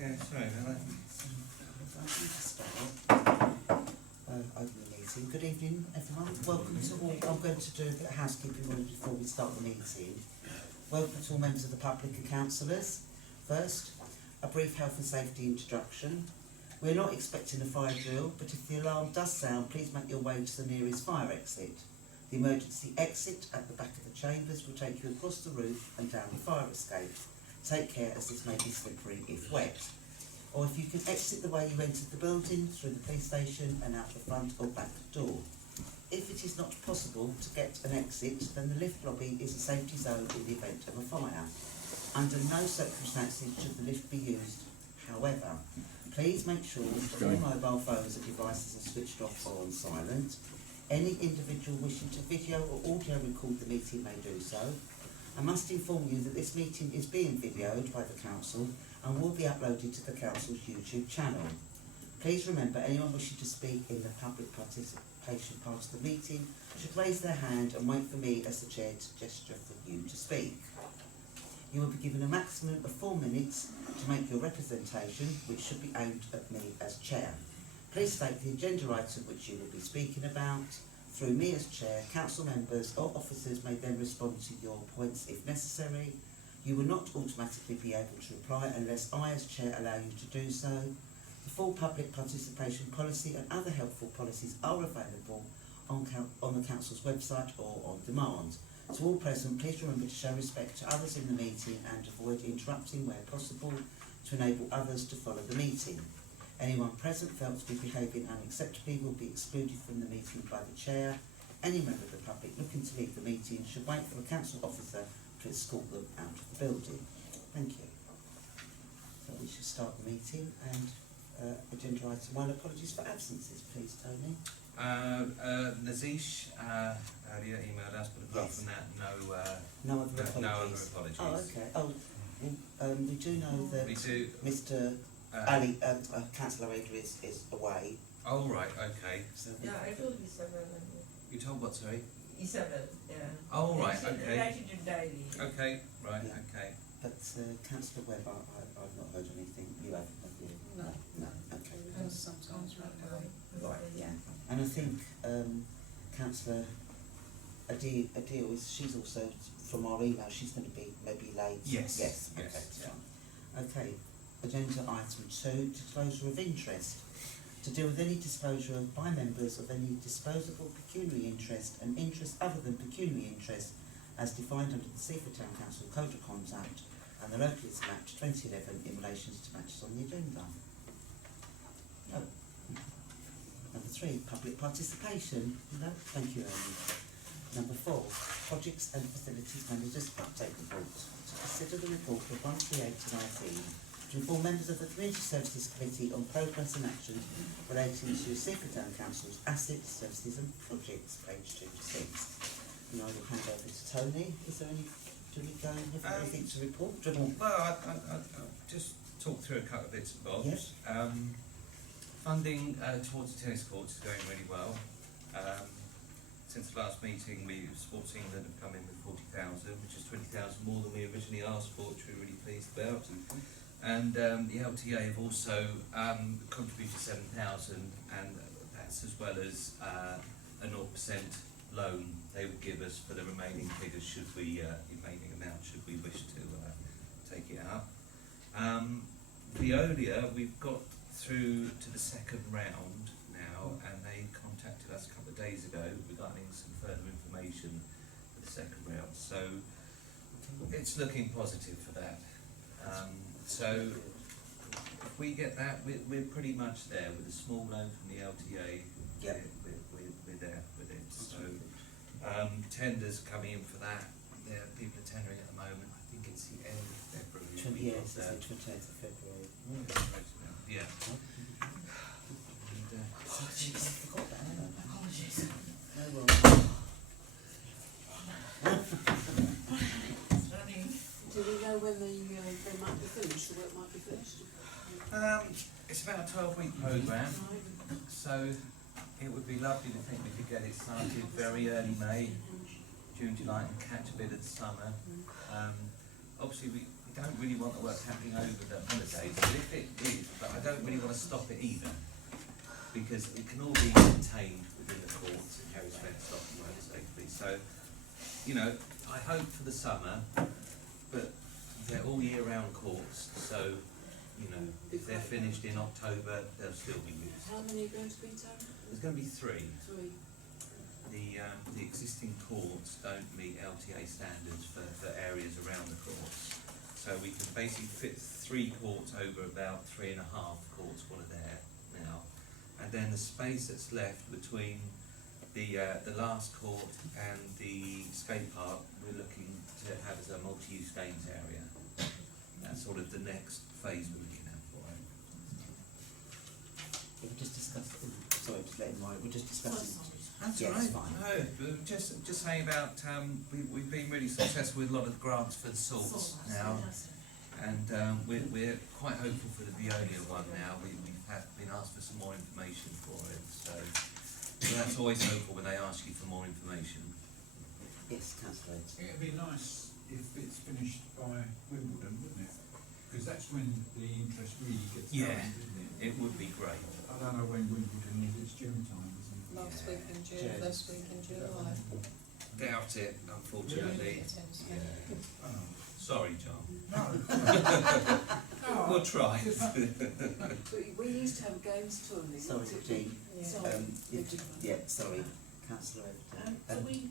Yeah, sorry about that. Open the meeting. Good evening, everyone. Welcome to all. I'm going to do a bit of housekeeping before we start the meeting. Welcome to all members of the public and councillors. First, a brief health and safety introduction. We're not expecting a fire drill, but if the alarm does sound, please make your way to the nearest fire exit. The emergency exit at the back of the chambers will take you across the roof and down the fire escape. Take care, as this may be slippery if wet. Or if you can exit the way you entered the building, through the police station and out the front or back door. If it is not possible to get an exit, then the lift lobby is a safety zone in the event of a fire. Under no circumstances should the lift be used. However, please make sure that all mobile phones and devices are switched off or on silent. Any individual wishing to video or audio record the meeting may do so. I must inform you that this meeting is being videoed by the council and will be uploaded to the council's YouTube channel. Please remember, anyone wishing to speak in the public participation part of the meeting should raise their hand and wait for me as the chair to gesture for you to speak. You will be given a maximum of 4 minutes to make your representation, which should be aimed at me as chair. Please state the agenda item which you will be speaking about. Through me as chair, council members or officers may then respond to your points if necessary. You will not automatically be able to reply unless I as chair allow you to do so. The full public participation policy and other helpful policies are available on the council's website or on demand. To all present, please remember to show respect to others in the meeting and avoid interrupting where possible to enable others to follow the meeting. Anyone present felt to be behaving unacceptably will be excluded from the meeting by the chair. Any member of the public looking to leave the meeting should wait for a council officer to escort them out of the building. Thank you. So we should start the meeting, and agenda item 1, apologies for absences, please, Tony. Nazish earlier emailed us, but apart from that, no other apologies. No other apologies. Oh, okay. We do know that Mr. Ali, Councillor Adrian is away. Oh, right, okay. So Yeah, I told Isabel. You told what, sorry? Isabel, yeah. Oh, right, She okay. write it in diary. Okay, right, Yeah. okay. But Councillor Webb, I've not heard anything. You haven't, have you? No. Okay. Because sometimes right away. Right, yeah. And I think Councillor Adil she's also, from our email, she's going to be maybe late. Yes. Yes. Okay. Yes. Fine. Okay. Agenda item 2, disclosure of interest. To deal with any disclosure by members of any disposable pecuniary interest and interest other than pecuniary interest as defined under the Seaford Town Council Code of Conduct and the Localism Act 2011 in relation to matters on the agenda. No. Number 3, public participation. No, thank you, Amy. Number 4, projects and facilities managers update report. To consider the report of 138-19 to inform members of the Community Services Committee on progress and action relating to Seaford Town Council's assets, services and projects, page 2 to 6. And I will hand over to Tony. Is there any, do we go with anything to report? Well, I'll just talk through a couple of bits and bobs. Yes. Funding towards the tennis courts is going really well. Since the last meeting, Sports England have come in with 40,000, which is 20,000 more than we originally asked for, which we're really pleased about. And the LTA have also contributed 7,000, and that's as well as a 0% loan they will give us for the remaining figures should we, remaining amount should we wish to take it up. Veolia, we've got through to the second round now, and they contacted us a couple of days ago regarding some further information for the second round. So it's looking positive for that. So if we get that, we're pretty much there with a small loan from the LTA. Yep. We're there with it. So tenders coming in for that. People are tendering at the moment. I think it's the end of February. 28th of February. Yeah. Apologies, I forgot that. Apologies. No worries. Running. Do we know when they might be finished, the work might be finished? It's about a 12-week programme, so it would be lovely to think we could get it started very early May, June, July, and catch a bit of the summer. Obviously we don't really want the work happening over the holidays, but if it is, but I don't really want to stop it either, because it can all be contained within the courts and Harry Smith stop and whatever safely. So, you know, I hope for the summer, but they're all year round courts, so, you know, if they're finished in October, they'll still be used. How many are going to be, Tony? There's going to be 3. 3. The existing courts don't meet LTA standards for areas around the courts. So we can basically fit 3 courts over about 3.5 courts what are there now. And then the space that's left between the last court and the skate park, we're looking to have as a multi-use games area. That's sort of the next phase we're looking at for it. We just discussed, sorry, just letting know, we're just discussing. That's Yeah, all right. it's fine. No, we were just saying about we've been really successful with a lot of grants for the salts now, and we're quite hopeful for the Veolia one now. We've been asked for some more information for it, so that's always hopeful when they ask you for more information. Yes, councillor Oates. It'd be nice if it's finished by Wimbledon, wouldn't it? Because that's when the interest really gets Yeah. going, isn't it? It would be great. I don't know when Wimbledon is, it's June time, isn't it? Last Yeah. week in June, June. first week in July. Doubt it, unfortunately. Oh. Sorry, John. No. We'll try. We used to have a games tournament. Sorry, Jean. Yeah. Sorry, yeah, sorry, councillor Oates. Do we,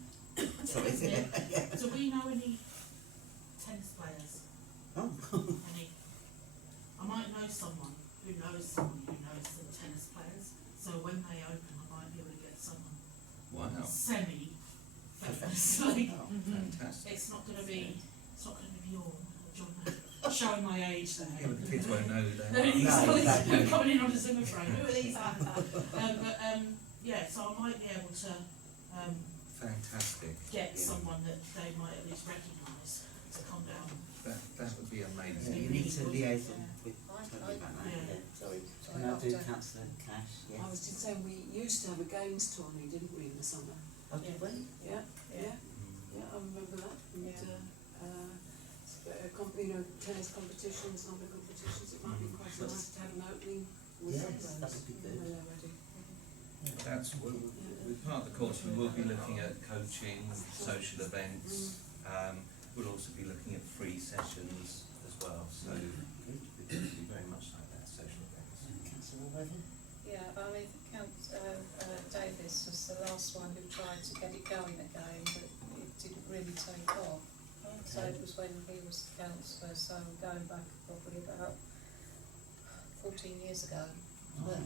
Sorry. do we know any tennis players? Oh, Any? I might know someone who knows some tennis players, so when they open, I might be able to get someone Wow, semi-famous. Like, fantastic. it's not going to be your John showing my age there. Yeah, but the kids won't know No, that. he's No, exactly. coming in on a Zimmer frame. Who are these? Yeah, so I might be able to Fantastic. get Yeah. someone that they might at least recognise to come down. That would be yeah, amazing. you need to liaise Yeah. with Tony about that, Yeah. yeah, sorry. So Can I do after- councillor Cash, yes? I was just saying, we used to have a games tournament, didn't we, in the summer? Oh, did we? Yeah, yeah, Mm. yeah, I remember that. And, Yeah. tennis competitions, other competitions, it might be quite nice to have an opening with Yes, some of those that would be good. when they're ready. That's with part of the course. We will be looking at coaching, social events. We'll also be looking at free sessions as well. So it will be very much like that, social events. Councillor Warburton? Yeah, I mean, Davis was the last one who tried to get it going again, but it didn't really take off. So it was when he was councillor, so going back probably about 14 years ago. But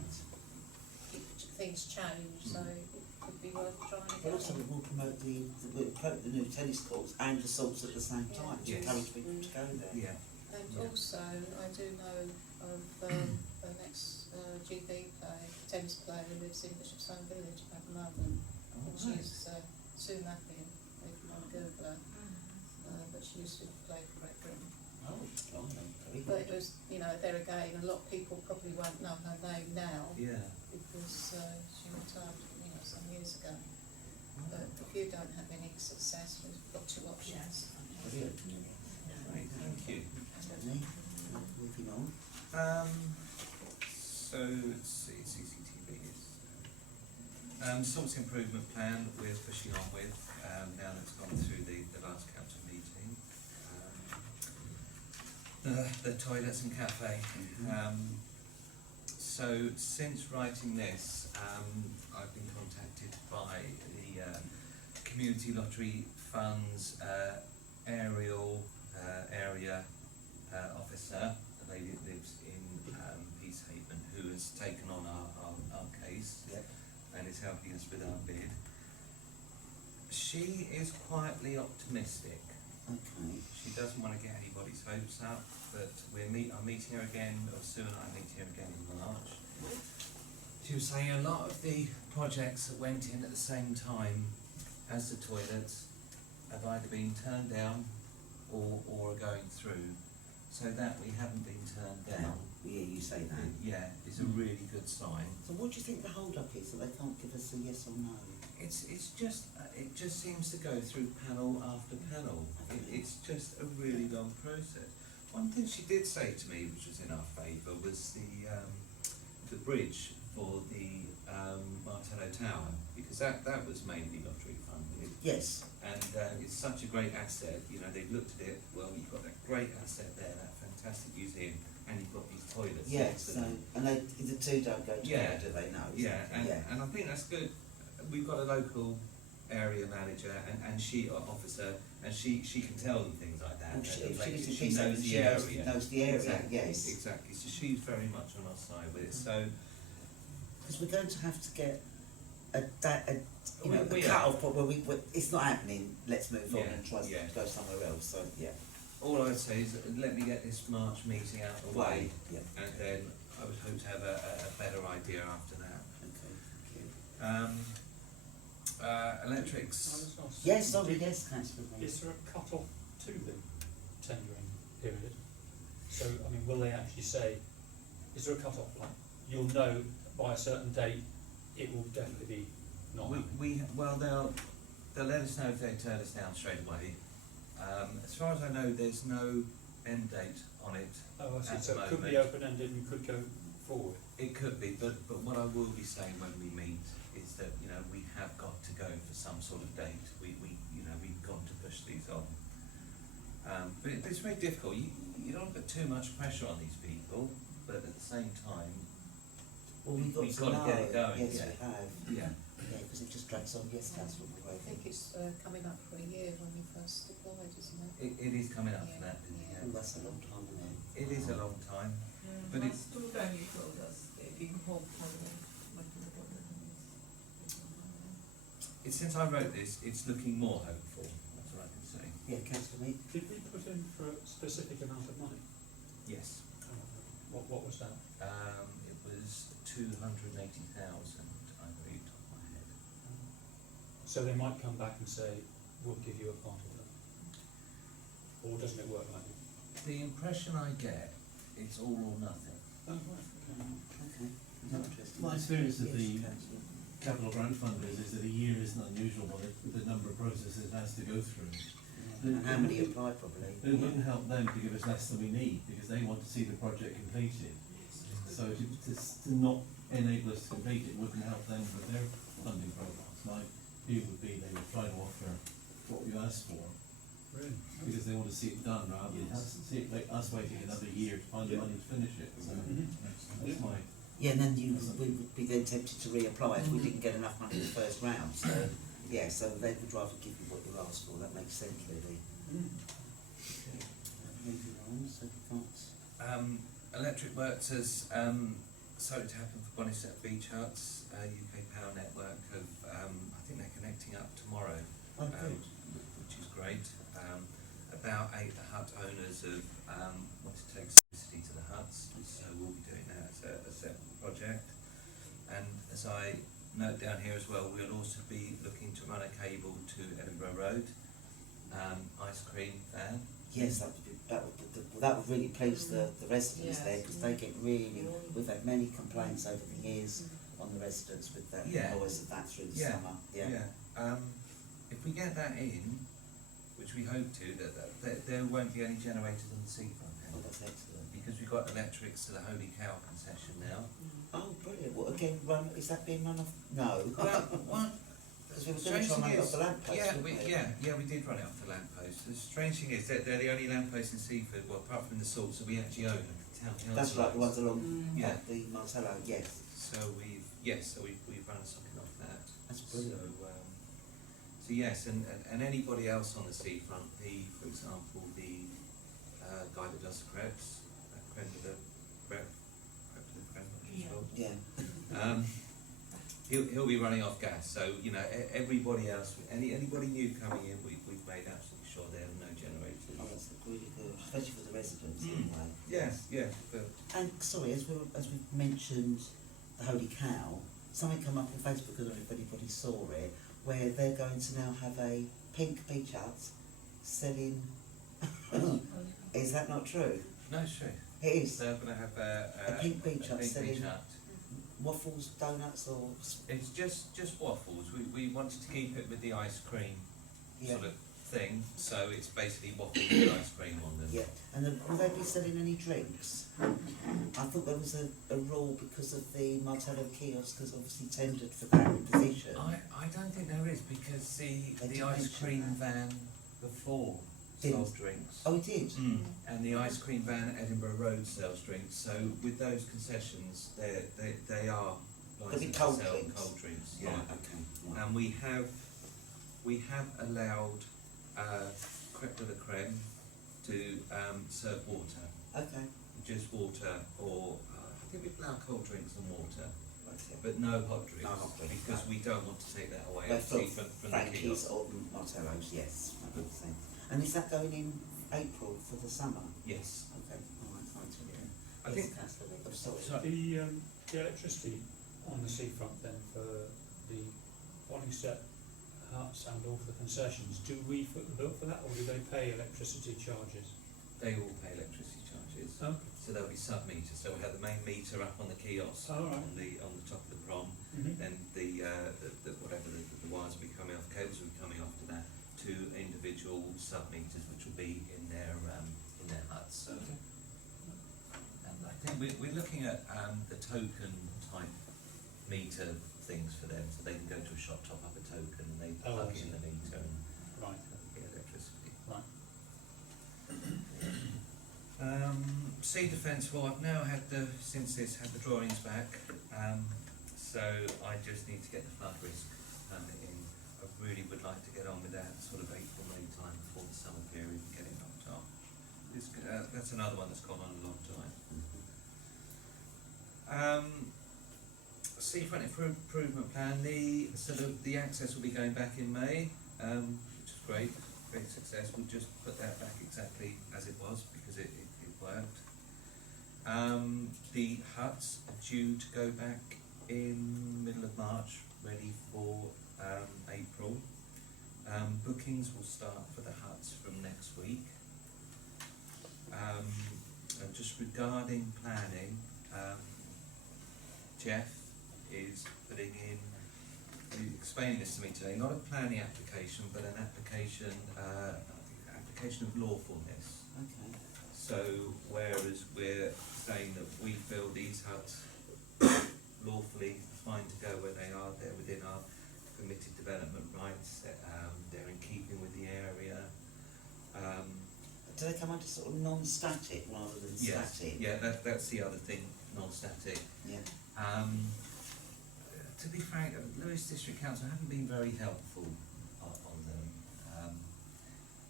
things change, so it could be worth trying But again. also we will promote we'll promote the new tennis courts and the salts at the same Yeah. time, to Yes. encourage people to go there. Yeah. And Yeah. also, I do know of an ex-GB tennis player who lives in Bishopstone Village at the moment, and she's Sue Mappin, if you want to Google her, but she used to play for Great Britain. Oh, very But good. it was, there again, a lot of people probably won't know her name now, Yeah. because she retired, some years ago. But if you don't have any success, we've got 2 options. Brilliant. Great. Thank you. Stephanie, moving on. So let's see, CCTV is salts improvement plan we're pushing on with now that's gone through the last council meeting. The toilets and cafe. So since writing this, I've been contacted by the Community Lottery Fund's area officer, a lady that lives in Peacehaven, who has taken on our case and is helping us with our bid. She is quietly optimistic. Okay. She doesn't want to get anybody's hopes up, but I'm meeting her again, or Sue and I are meeting her again in March. She was saying a lot of the projects that went in at the same time as the toilets have either been turned down or are going through. So that we haven't been turned down, Yeah, you say that. yeah, is a really good sign. So what do you think the hold up is, that they can't give us a yes or no? It's just it just seems to go through panel after panel. It's just a really long process. One one thing she did say to me, which was in our favour, was the bridge for the Martello Tower, because that was mainly lottery funded, Yes, and it's such a great asset. You know, they've looked at it. Well, you've got that great asset there, that fantastic museum, and you've got these toilets. yes, next to them. and the two don't go together, Yeah. do they? No. Yeah, Yeah. and I think that's good. We've got a local area manager and she officer, and she can tell them things like that. And and she knows the area. knows the area, Exactly, yes. exactly. So she's very much on our side with it. So Because we're going to have to get a We cut-off point where it's not happening, let's move on Yeah, and try yeah. to go somewhere else, so, yeah. all I would say is let me get this March meeting out of the way, Yeah, and then I would hope to have a better idea after that. okay, thank you. Electrics. Yes, sorry, yes, councillor Green. Is there a cut-off to the tendering period? So, I mean, will they actually say, is there a cut-off, like, you'll know by a certain date, it will definitely be not happening? Well, they'll let us know if they turn us down straight away. As far as I know, there's no end date on it. Oh, I see, at so the it could be moment. open-ended and could go forward. It could be, but what I will be saying when we meet is that, you know, we have got to go for some sort of date. We've got to push these on. But it's very difficult. You don't put too much pressure on these people, but at the same time, Well, we've got we've to got to know, get it going, yes, yeah. we have, yeah. yeah, because it just drags on, yes, councillor I think Green. it's coming up for a year when we first deployed, isn't it? It is coming up for Yeah, that, isn't yeah. Oh, it? that's a long time, isn't it? It is a long time. But But it's- it's too time you told us, being home for It's since I wrote this, it's looking more hopeful. That's what I can say. Yeah, councillor Mead? Did we put in for a specific amount of money? Yes. What was that? It was 280,000. I believe, top of my head. So they might come back and say, we'll give you a part of that. Or doesn't it work like that? The impression I get, it's all or nothing. Oh, right, okay. Okay, interesting. My experience of Yes, the councillor. capital grant fund is that a year isn't unusual with the number of processes it has to go through. And how many apply probably? It wouldn't help them to give us less than we need, because they want to see the project completed. So to not enable us to complete it wouldn't help them with their funding profiles. My view would be they would try to offer what you asked for, Really? because they want to see it done rather than see it like us waiting another year to find the money to finish it. So that's my, Yeah, and then we would be then tempted to reapply if we didn't get enough money in the first round, so, yeah, so they would rather give you what you asked for, that makes sense really. Moving on, so we've got, Electric Works has started to happen for Bonnyset Beach Huts. UK Power Network have, I think they're connecting up tomorrow, oh, good. which is great. About 8 hut owners have wanted to take electricity to the huts, so we'll be doing that as a separate project. And as I note down here as well, we'll also be looking to run a cable to Edinburgh Road, ice cream van. Yes, that would really please the residents there, because they get really, we've had many complaints over the years on the residents with that, Yeah. noise of that through the Yeah. summer, yeah. If we get that in, which we hope to, that there won't be any generators on the seafront Oh, then, that's excellent. because we've got electrics to the Holy Cow concession now. Oh, brilliant, well, again, is that being run off? No. Well, Because we were going to try and run it off the lamppost, yeah, weren't we? we did run it off the lamppost. The strange thing is that they're the only lampposts in Seaford, well, apart from the Salts, that we actually own, town council. That's right, the ones owns. along, Yeah. the Martello, yes, So we've run something off that. that's brilliant. So yes, and anybody else on the seafront, for example, the guy that does the crepes, creme de la creme, what it's Yeah. called. Yeah, He'll be running off gas. So you know, everybody else, anybody new coming in, we've made absolutely sure they have no generators. oh, that's really good, especially for the residents anyway. Yes, yeah. But And sorry, as we mentioned the Holy Cow, something come up on Facebook, I don't know if anybody saw it, where they're going to now have a pink beach hut selling. Is that not true? no, it's true. It is. They're going to have A pink beach hut pink selling- beach hut. Waffles, donuts, or It's just waffles. We wanted to keep it with the ice cream yeah, sort of thing, so it's basically waffles with ice cream on them. Yeah, and will they be selling any drinks? I thought there was a rule because of the Martello kiosk has obviously tendered for that position. I don't think there is, because They the did ice mention cream that. van before Didn't. sold drinks. Oh, it did? And the ice cream van at Edinburgh Road sells drinks, so with those concessions, they are There'll be licensed to cold sell drinks. cold drinks, yeah. Right, okay, right. And we have allowed Crêpe de la Crème to serve water, Okay, just water, or I think we allow cold drinks and water, right, yeah. but no hot drinks, No hot drinks, because no. we don't want to take that away, Well, obviously, from from the Frankie's kiosk. or Martello's, yes, that makes sense. And is that going in April for the summer? Yes, Okay, alright, fine, so yeah. I Yes, think, Councillor Wick, I'm sorry. sorry. The electricity on the seafront then for the Bollingstep huts and all for the concessions, do we foot the bill for that, or do they pay electricity charges? They all pay electricity charges. Oh, So there'll be sub-meters, so we have the main meter up on the kiosk, Oh, right. on the top of the prom, mhm. then the whatever the wires will be coming off, cables will be coming off to that, to individual sub-meters, which will be in their huts, so. Okay. And I think we're looking at the token type meter things for them, so they can go to a shop, top up a token, and they Oh, plug I see. in the meter and Right, get electricity. right. Sea Defence, well, I've now had since this, had the drawings back, so I just need to get the flood risk permit in. I really would like to get on with that sort of April, May time before the summer period and get it knocked off. That's another one that's gone on a long time. Seafront improvement plan, the access will be going back in May, which is great success. We'll just put that back exactly as it was because it worked. The huts are due to go back in middle of March, ready for April. Bookings will start for the huts from next week. And just regarding planning, Jeff is putting in, explaining this to me today, not a planning application, but an application of lawfulness. Okay, So whereas we're saying that we feel these huts lawfully fine to go where they are, they're within our permitted development rights, they're in keeping with the area. do they come under sort of non-static rather than Yes, static? yeah, that's the other thing, non-static. Yeah, To be frank, Lewes District Council haven't been very helpful on them.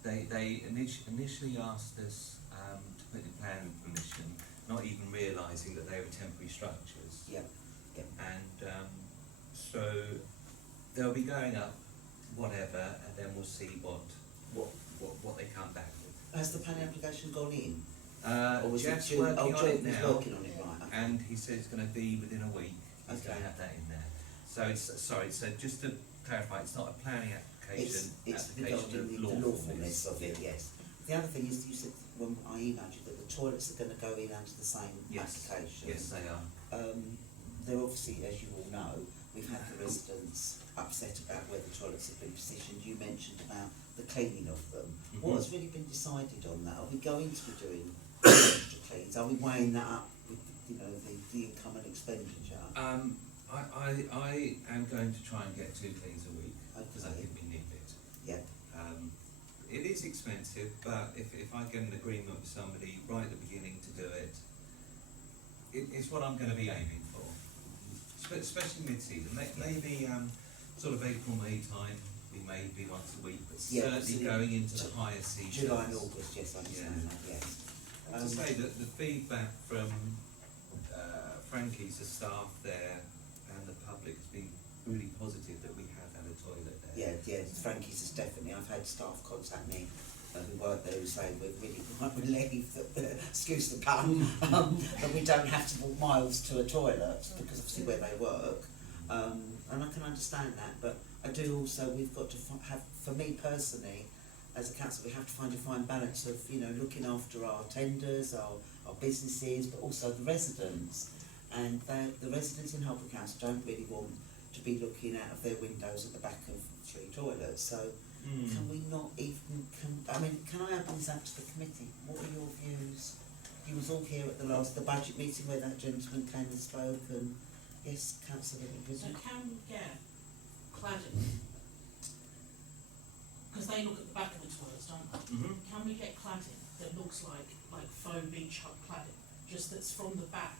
They initially asked us to put in planning permission, not even realising that they were temporary structures. yeah, yeah. And so they'll be going up, whatever, and then we'll see what they come back with. Has the planning application gone in? Or was Jeff's it due- working on it Jeff's now, working on it, right, okay. and he says it's going to be within a week. He's going Okay. to have that in there. So so just to clarify, it's not a planning application. It's application regarding of the lawfulness of it, yes. The other thing is, you said when I emailed you that the toilets are gonna go in under the same Yes. application. Yes, they are. They're obviously, as you all know, we've had the residents upset about where the toilets have been positioned. You mentioned about the cleaning of them. What has really been decided on that? Are we going to be doing extra cleans? Are we weighing that up with, the income and expenditure? I am going to try and get 2 cleans a week because I Okay. think we need it. Yeah, It is expensive, but if I get an agreement with somebody right at the beginning to do it, it's what I'm going to be aiming for. Especially mid-season, maybe sort of April, May time, we may be once a week, but Yeah, certainly so going into the higher seasons. July and August, yes, I understand that, yes. And to say that the feedback from Frankie's, the staff there, and the public has been really positive that we have had a toilet there. Yeah, Frankie's is definitely, I've had staff contact me who work there who say we're really quite relieved that, excuse the pun, that we don't have to walk miles to a toilet because obviously where they work. And I can understand that, but I do also, we've got to have, for me personally, as a council, we have to find a fine balance of, looking after our tenders, our businesses, but also the residents. And the residents in Holbrook Council don't really want to be looking out of their windows at the back of 3 toilets. So can we not even, can I open this up to the committee? What are your views? You was all here at the budget meeting where that gentleman came and spoke, and yes, councillor So Livingston. can we get cladding? Because they look at the back of the toilets, don't they? Mm-hmm. Can we get cladding that looks like faux beach hut cladding, just that's from the back?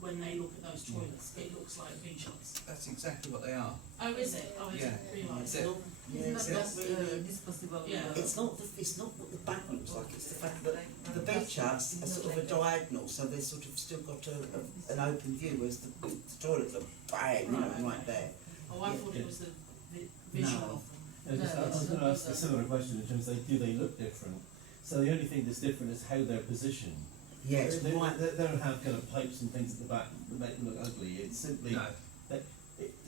When they look at those toilets, it looks like beach huts. That's exactly what they are. Oh, is it? Oh, I Yeah. didn't realise. It's not, yeah, It's it's not not just really, disposable. Yeah. it's not what the back looks like, it's the fact that the beach huts are sort of a diagonal, so they've sort of still got an open view, whereas the toilets are bang, you know, right there. Oh, I thought it was the visual of them. I was going to ask a similar question in terms of do they look different? So the only thing that's different is how they're positioned. Yeah, it's They right, don't have kind of pipes and things at the back that make them look ugly. It's simply No.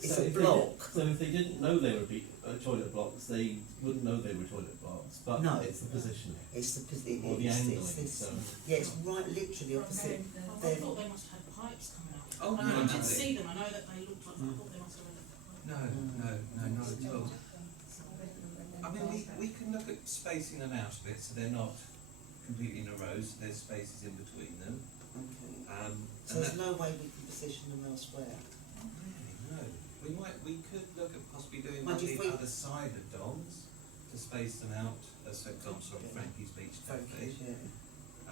It's so a if they block. so if they didn't know they were toilet blocks, they wouldn't know they were toilet blocks. But No. it's the positioning it's the, or the it's angling. this, So yeah, it's right literally opposite. Oh, I Then- thought they must have had pipes coming out. Oh, I no, didn't nothing. see them, I know that they looked like, I thought they must have had pipes. No, not at all. I mean, we can look at spacing them out a bit so they're not completely in a row, so there's spaces in between them. Okay. So And there's that, no way we can position them elsewhere. no, we could look at possibly doing Mind on if the we- other side of Dom's to space them out, so Dom's from Frankie's Beach Cafe. Focus, yeah.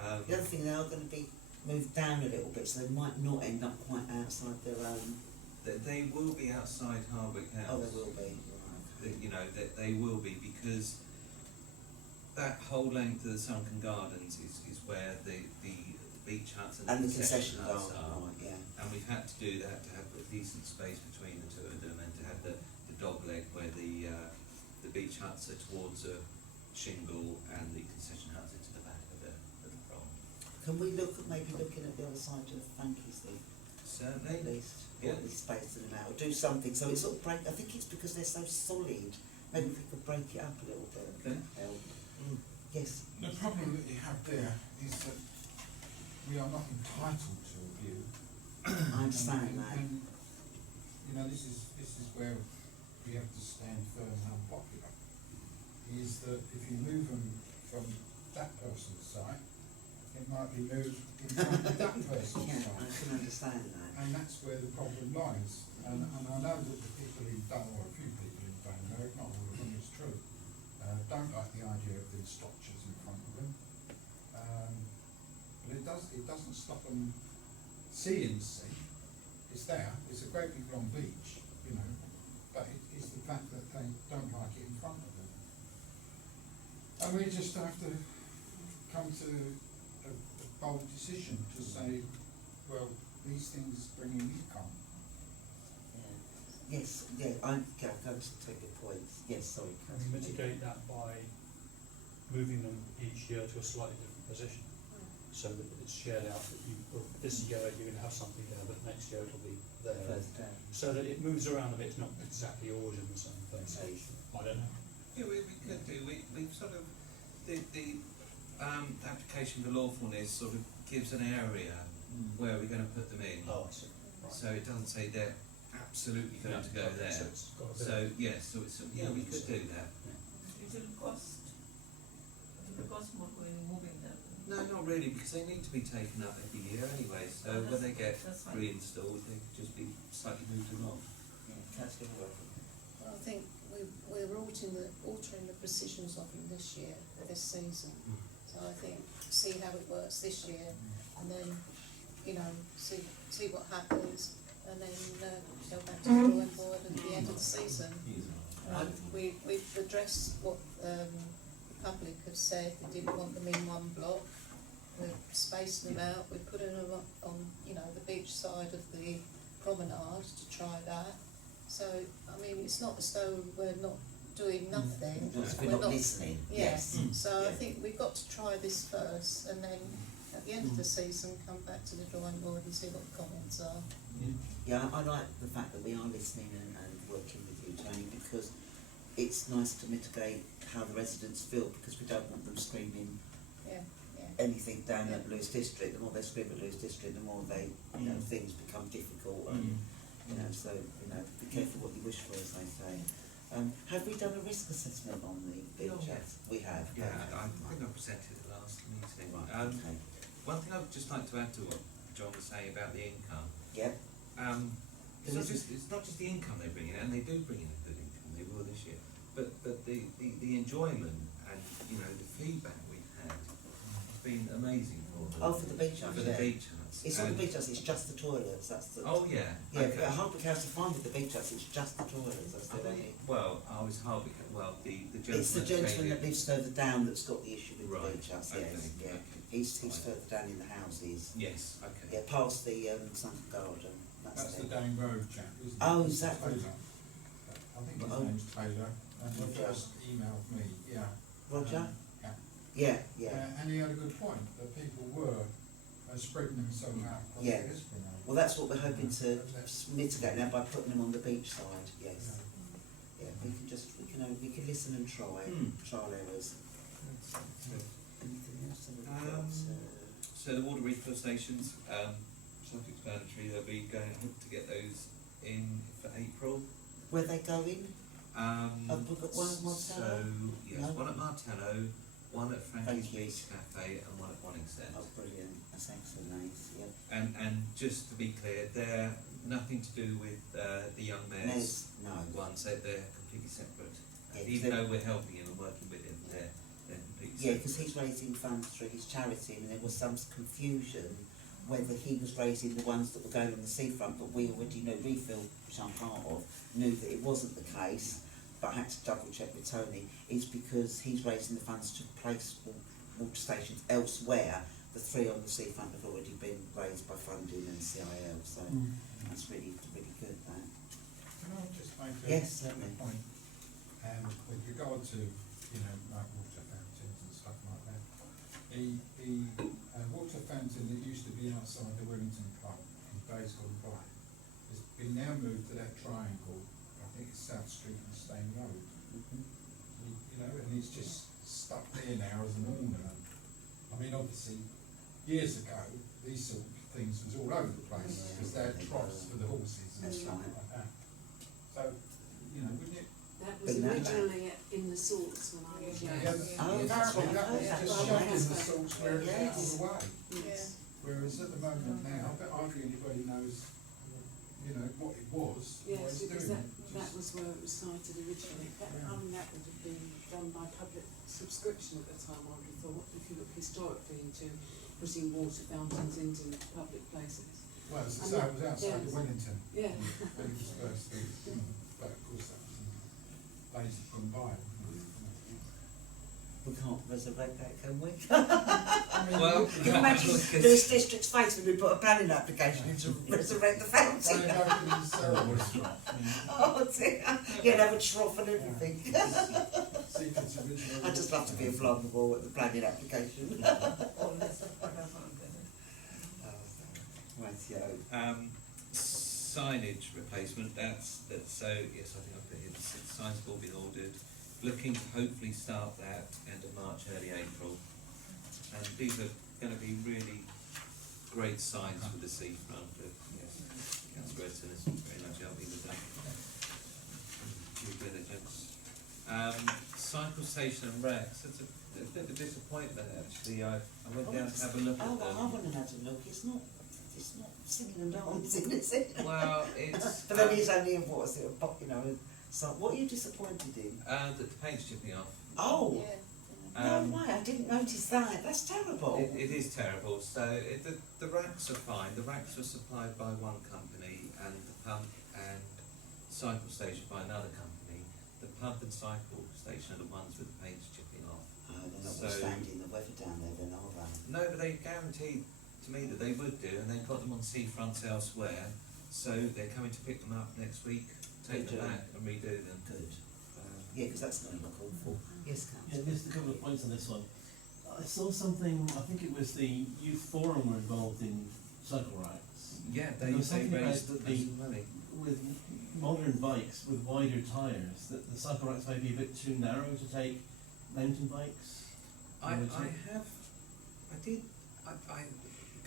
Um, The other thing, they are going to be moved down a little bit, so they might not end up quite outside their own. they will be outside Hardwick House. Oh, they will be. Right. You know, they will be, because that whole length of the Sunken Gardens is where the beach huts And the concession concession huts are, right, yeah. And we've had to do that to have a decent space between the two of them, and to have the dog leg where the beach huts are towards a shingle and the concession huts are to the back of the front. Can we look at maybe looking at the other side of Frankie's thing, at Certainly. least? Or Yeah. at least spacing them out, or do something, so it's sort of break, I think it's because they're so solid, maybe if we could break it up a little bit. Okay. Help. Yes, The problem that you have there is that we are not entitled to a view. I understand And- that. and, you know, this is where we have to stand firm and unpopular, is that if you move them from that person's site, it might be moved in front of that person's Yeah, site. I can understand that. And that's where the problem lies. And I know that the people who don't, or a few people who don't know, if not all of them, it's true, don't like the idea of these structures in front of them. But it doesn't stop them seeing the sea. It's there, it's a great big long beach, you know, but it's the fact that they don't like it in front of them. And we just have to come to a bold decision to say, well, these things bring in income. Yes, yeah, I'm going to take your points. Yes, sorry. Can we mitigate that by moving them each year to a slightly different position? So that it's shared out that this year you're going to have something there, but next year it'll be there. Further down. So that it moves around a bit, it's not exactly always in the same place. I don't know. Yeah, we could do. We've sort of the application for lawfulness sort of gives an area where we're going to put them in. Oh, I see. Right. So it doesn't say they're absolutely going to go So there. it's got a bit So of- yes, so yeah, we could do that. It will cost more when moving them. No, not really, because they need to be taken up every year anyway. So Oh, when they get that's fine. reinstalled, they could just be slightly moved along. Councillor Worthing. Well, I think we're altering the precisions of them this year, this season. So I think, see how it works this year, and then, you know, see what happens, and then go back to the drawing board at the end of the season. We've addressed what the public have said, they didn't want them in one block. We're spacing them out, we're putting them up on, you know, the beach side of the promenade to try that. So, I mean, it's not as though we're not doing nothing. We're not listening. Yes, so I Yeah. think we've got to try this first, and then at the end of the season, come back to the drawing board and see what the comments are. Yeah, I like the fact that we are listening and working with you, Tony, because it's nice to mitigate how the residents feel, because we don't want them screaming Yeah, yeah. anything down at Lewis District. The more they scream at Lewis District, the more they, you know, things become difficult, and you know, so you know, be careful what you wish for, as they say. Have we done a risk assessment on the beach? Oh, yeah. We have. Yeah, okay. I think I presented it last meeting. Right, okay. One thing I would just like to add to what John was saying about the income. Yep. It's not just the income they bring in, and they do bring in a good income, they will this year, but the enjoyment and, you know, the feedback we've had has been amazing for them. Oh, for the beach huts, For the yeah. beach huts. It's not And- the beach huts, it's just the toilets, that's the... Oh, yeah, Yeah, okay. but Hardwick House is fine with the beach huts, it's just the toilets, that's the only... Well, I was hardly, the gentleman. It's the gentleman that lives further down that's got the issue with Right, the beach huts, okay, yes, yeah. okay. He's Fine. further down in the houses. Yes, okay. Yeah, past the sunken garden, That's the it. Dane Road chap, isn't it? Oh, is that the- Taylor. I think his Oh. name's Taylor, and he Roger. first emailed me, yeah. Roger? Yeah. Yeah, yeah. And he had a good point, that people were spreading themselves out across Yeah. the Esplanade. Well, that's what we're hoping to mitigate now by putting them on the beach side, yes. Yeah, we can listen and try, trial errors. Anything else that we've got? So the water refill stations, self-explanatory, they'll be going to get those in for April. Where they going? We've got one at So, Martello? yes, No? one at Martello, one at Frankie's Frankie's. Beach Cafe, and one at Wanningsend. Oh, brilliant, that's excellent, nice, yeah. And just to be clear, they're nothing to do with the young mayor's No, ones, they're completely separate. Yeah, Even they're- though we're helping him and working with him, they're completely yeah, separate. because he's raising funds through his charity, and there was some confusion whether he was raising the ones that were going on the seafront, but we already know Refill, which I'm part of, knew that it wasn't the case, but I had to double check with Tony, is because he's raising the funds to place water stations elsewhere. The three on the seafront have already been raised by funding and CIL, so that's really good, that. Can I just make a Yes, certainly. point, with regard to, you know, like water fountains and stuff like that? The water fountain that used to be outside the Wellington Club in days gone by has been now moved to that triangle, I think it's South Street and Stane Road. You know, and it's just stuck there now as an ornament. I mean, obviously, years ago, these sort of things was all over the place, because they had troughs for the horses and That's stuff right. like that. So, you know, wouldn't it? That was But now- originally in the sorts when I was young. Yeah, Oh, that's apparently right. that was That's just right. shoved in the salts where it Yes. was away. Yes. Whereas at the moment now, I bet hardly anybody knows, you know, what it was, why Yes, it's because doing that it. was where it was cited originally. That, I mean, that would have been done by public subscription at the time, I would have thought, if you look historically into putting water fountains into public places. Well, as I say, it was outside Yes. of Wellington, Yeah. when it was first thing, but of course that was days have gone by. We can't resurrect that, can we? Well, Can you imagine this district's face when we put a planning application in to resurrect the fountain? Grand opening ceremony, Oh dear, yeah, and have a trough and everything. secrets original. I'd just love to be a fly on the wall at the planning application. Rightio. Signage replacement, so yes, I think I've put here, the signs have all been ordered, looking to hopefully start that end of March, early April. And these are gonna be really great signs for the seafront, but yes, Councillor Edson is very much helping with that. Due diligence. Cycle station and Rex, it's a bit of a disappointment actually, I went down to have a look Oh, at well, I them. wouldn't have had a look, it's not singing and dancing, is it? Well, it's. But then he's only in, what is it, a pop, you know, so what are you disappointed in? That the paint's chipping off. Oh, no Um, way, I didn't notice that, that's terrible. It is terrible. So the racks are fine. The racks were supplied by one company, and the pump and cycle station by another company. The pump and cycle station are the ones with the paint's chipping off. Oh, they're not So- withstanding the weather down there then, are they? No, but they guaranteed to me that they would do, and they've got them on seafronts elsewhere. So they're coming to pick them up next week, take them Redo. back, and redo them. Good. Yeah, because that's going to look awful. Yes, Yeah, Councillor. just a couple of points on this one. I saw something, I think it was the youth forum were involved in cycle racks. Yeah, There was something about raised the- some money. With modern bikes with wider tyres, that the cycle racks may be a bit too narrow to take mountain bikes. I would a say.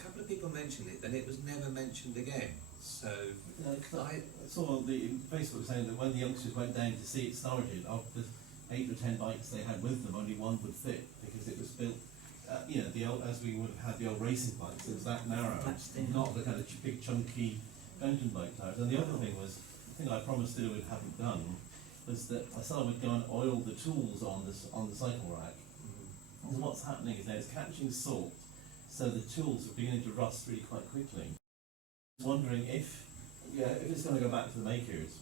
couple of people mentioned it, then it was never mentioned again. So, I saw on the Facebook saying that when the youngsters went down to see it started, of the 8 or 10 bikes they had with them, only one would fit because it was built, you know, the old, as we would have had the old racing bikes, it was that narrow, That's the- not the kind of big chunky mountain bike tires. And the other thing was, the thing I promised to do and haven't done, was that I said I would go and oil the tools on the cycle rack. And what's happening is that it's catching salt, so the tools are beginning to rust really quite quickly. I was wondering if it's going to go back to the makers,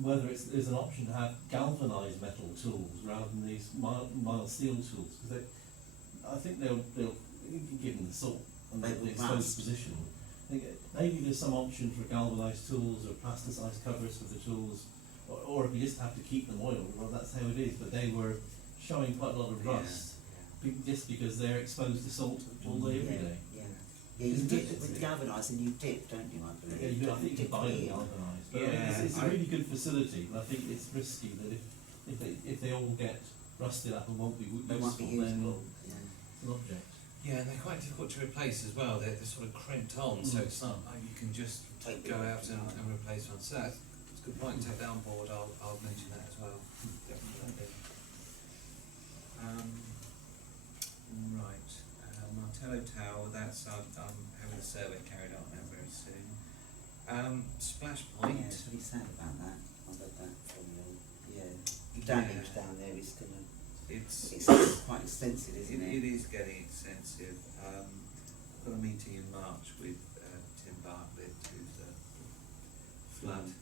whether there's an option to have galvanised metal tools rather than these mild steel tools, because I think they'll given the salt and They the will exposed rust. position. I think maybe there's some option for galvanised tools or plasticized covers for the tools, or if you just have to keep them oiled, well that's how it is. But they were showing quite a lot of rust, just because they're exposed to salt all day every day. Yeah, you It's dip good. with galvanising, you dip, don't you, I Yeah, believe? I think you dip buy them here. galvanised, but Yeah, it's a really good facility. But I think it's risky that if they all get rusted up and won't be They useful, might be then usable, yeah. it's an object. yeah, and they're quite difficult to replace as well. They're sort of crimped on, so it's not like you can just Take go them out and replace one. So that's a good point. Take that on board. I'll mention that as well. Definitely. Right. Martello Tower. That's I'm having a survey carried out now very soon. Splash Yeah, Point. it's really sad about that. I read that from you. Yeah, the damage Yeah. down there is gonna. It's It's quite extensive, isn't It it? is getting extensive. I've got a meeting in March with Tim Bartlett, who's a flood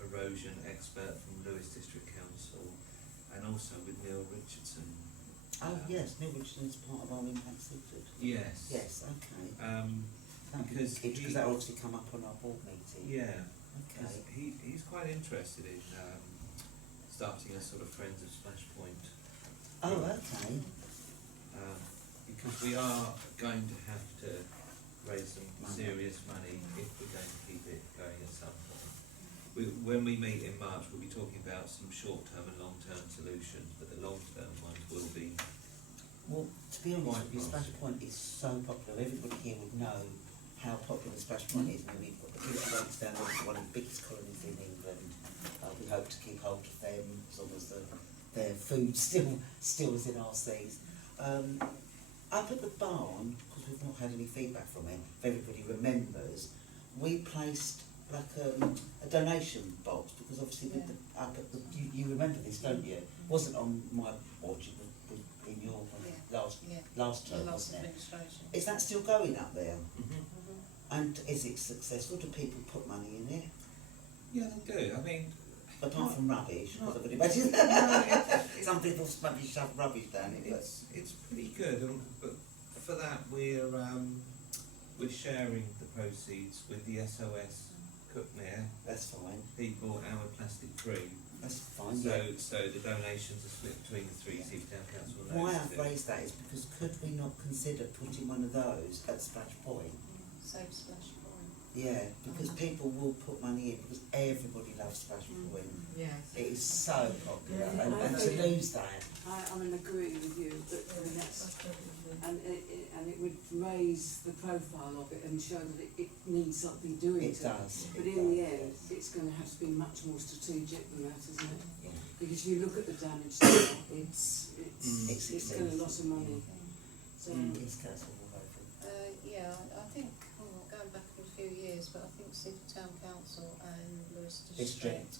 erosion expert from Lewes District Council, and also with Neil Richardson. Oh yes, Neil Richardson is part of our impact secret. Yes. Yes, okay. Because Because that will obviously come up on our board meeting. Yeah. Okay. 'Cause he's quite interested in starting a sort of Friends of Splash Point. Oh, okay. Because we are going to have to raise some Money. serious money if we're going to keep it going at some point. When we meet in March, we'll be talking about some short-term and long-term solutions, but the long-term ones will be. Well, to be honest Quite with you, Splash costly. Point is so popular. Everybody here would know how popular Splash Point is. And we've got the big lakes down there, it's one of the biggest colonies in England. We hope to keep hold of them as long as their food still is in our seas. Up at the barn, because we've not had any feedback from it, if everybody remembers, we placed like a donation box, because obviously with the, up at the, you remember this, don't you? It wasn't on my watch, it was in your last Yeah. last The term, last wasn't it? administration. Is that still going up there? Mm-hmm. And is it successful? Do people put money in it? Yeah, they do. I mean, Apart from rubbish, because I not- would imagine no, some people maybe shove rubbish down it, but it's pretty good, but for that we're sharing the proceeds with the SOS Cookmere that's fine. people, our plastic free. That's fine, So yeah. so the donations are split between the three Seatown Council. Why knows I've it. raised that is because could we not consider putting one of those at Splash Point? Save Splash Point. Yeah, because people will put money in because everybody loves Splash Point. Yes. It is so popular, Yeah, and to lose that, I mean, agree with you, but I mean, that's, and it would raise the profile of it and show that it needs something doing it to it. does. But it in the does, end, it's going to have to be much more strategic than that, isn't it? yeah. Because if you look at the damage now, it's It's going a lot of money. So It's Council Wolverhampton. Yeah, I think, going back a few years, but I think City Town Council and Lewes District.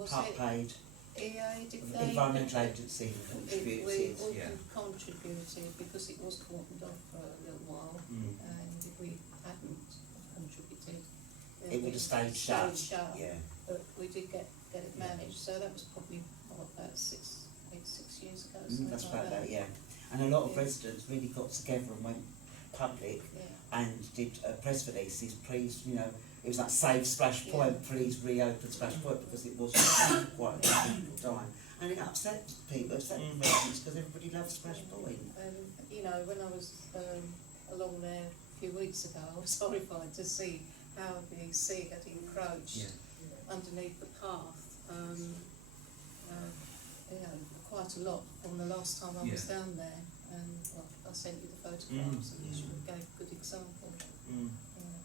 Was Part it paid, EA, did they? Environmental Agency We contributed. Yeah. contributed because it was cordoned off for a little while, and if we hadn't contributed, then It would have stayed shut. Yeah. But we did get it managed, so that was probably about 6 years ago. something That's like about that, yeah. And a lot of Yeah. residents really got together and went public Yeah. and did press releases, please, you know, it was like save Splash Point, please reopen Splash Point, because it was quite a difficult time. And it upset people, upset residents, because everybody loves Splash Point. You know, when I was along there a few weeks ago, I was horrified to see how the sea had encroached underneath the path. You know, quite a lot from the last time I was down there, and well, I sent you the photographs, and you gave a good example. Yeah,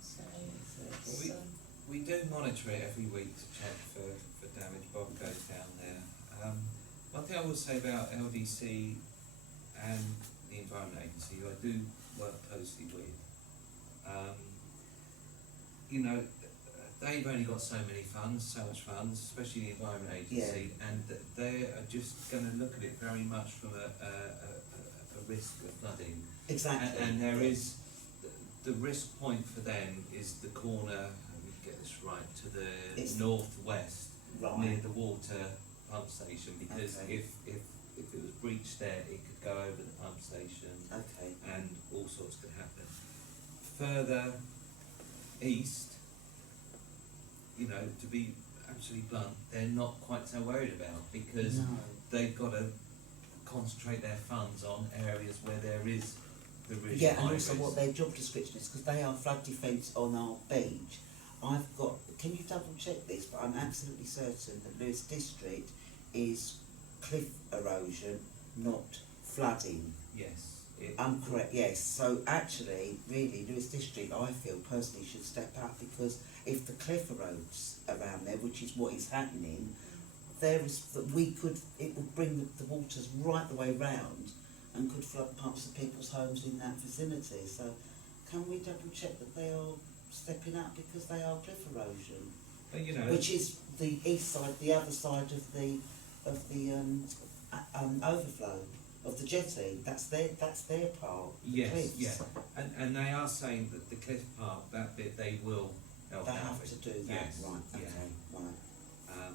so Well, it's, do monitor it every week to check for damage. Bob goes down there. One thing I will say about LDC and the Environment Agency, who I do work closely with, you know, they've only got so many funds, so much funds, especially the Environment Agency, and they are just going to look at it very much from a risk of flooding. Exactly. And there is, the risk point for them is the corner, let me get this right, to the It's- northwest, near Right. the water pump station, because Okay. if it was breached there, it could go over the pump station Okay. and all sorts could happen. Further east, you know, to be absolutely blunt, they're not quite so worried about, because No. they've got to concentrate their funds on areas where there is the really Yeah, high and also risk. what their job description is, because they are flood defence on our beach. I've got, can you double check this, but I'm absolutely certain that Lewis District is cliff erosion, not flooding. Yes. I'm correct, yes. So actually, really, Lewis District, I feel personally, should step up, because if the cliff erodes around there, which is what is happening, there is, that we could, it would bring the waters right the way round and could flood parts of people's homes in that vicinity. So can we double check that they are stepping up, because they are cliff erosion, But you know, which is the east side, the other side of the overflow of the jetty. That's their part. The yes, cliffs. yeah, and they are saying that the cliff part, that bit, they will help They out have with. to do that, Yes, right? yeah. Okay, right.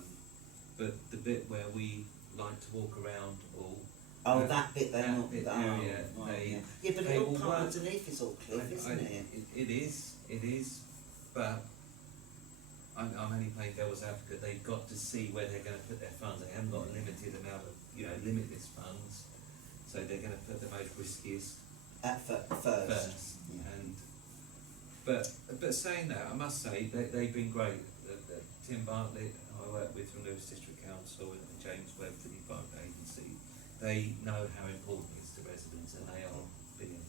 But the bit where we like to walk around all, Oh, that bit they're that not. bit oh, area, right, they- yeah. Yeah, but they all will part work- underneath is all cliff, isn't it? it is, but I'm only playing devil's advocate. They've got to see where they're going to put their funds. They haven't got a limited amount of, limitless funds, so they're going to put the most riskiest At first. first. Yeah. And but saying that, I must say they've been great. Tim Bartlett, who I work with from Lewis District Council, and James Webb for the Environment Agency, they know how important it is to residents, and they are being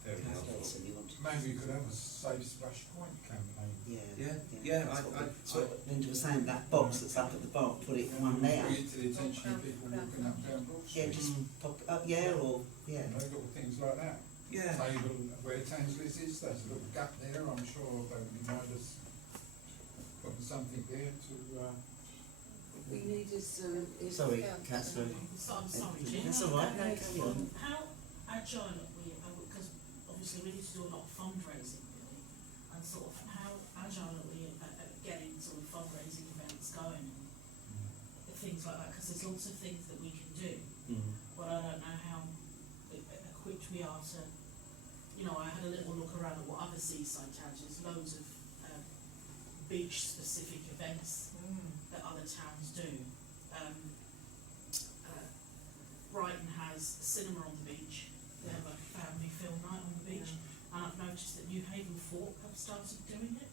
very helpful. Councillor Edson, you want to? Maybe you could have a Safe Splash Point campaign. Yeah. Yeah, That's I- what Linda was saying, that box that's up at the bar, put it one there. Bring it to the attention of people walking up down Broad Yeah, Street. just pop it up, yeah, or, yeah. You know, little things like that. Yeah. Table where Tansley's is, there's a little gap there, I'm sure they would be mind us putting something there to, What we need is, Sorry, Yeah. councillor. So I'm sorry, Jim. That's all right, no, Okay. carry on. How agile are we, because obviously we need to do a lot of fundraising really, and sort of how agile are we at getting sort of fundraising events going and things like that, because there's lots of things that we can do, but I don't know how equipped we are to, I had a little look around at what other seaside towns, there's loads of beach specific events that other towns do. Brighton has a cinema on the beach, they have a family film night on the beach, and I've noticed that New Haven Fort have started doing it.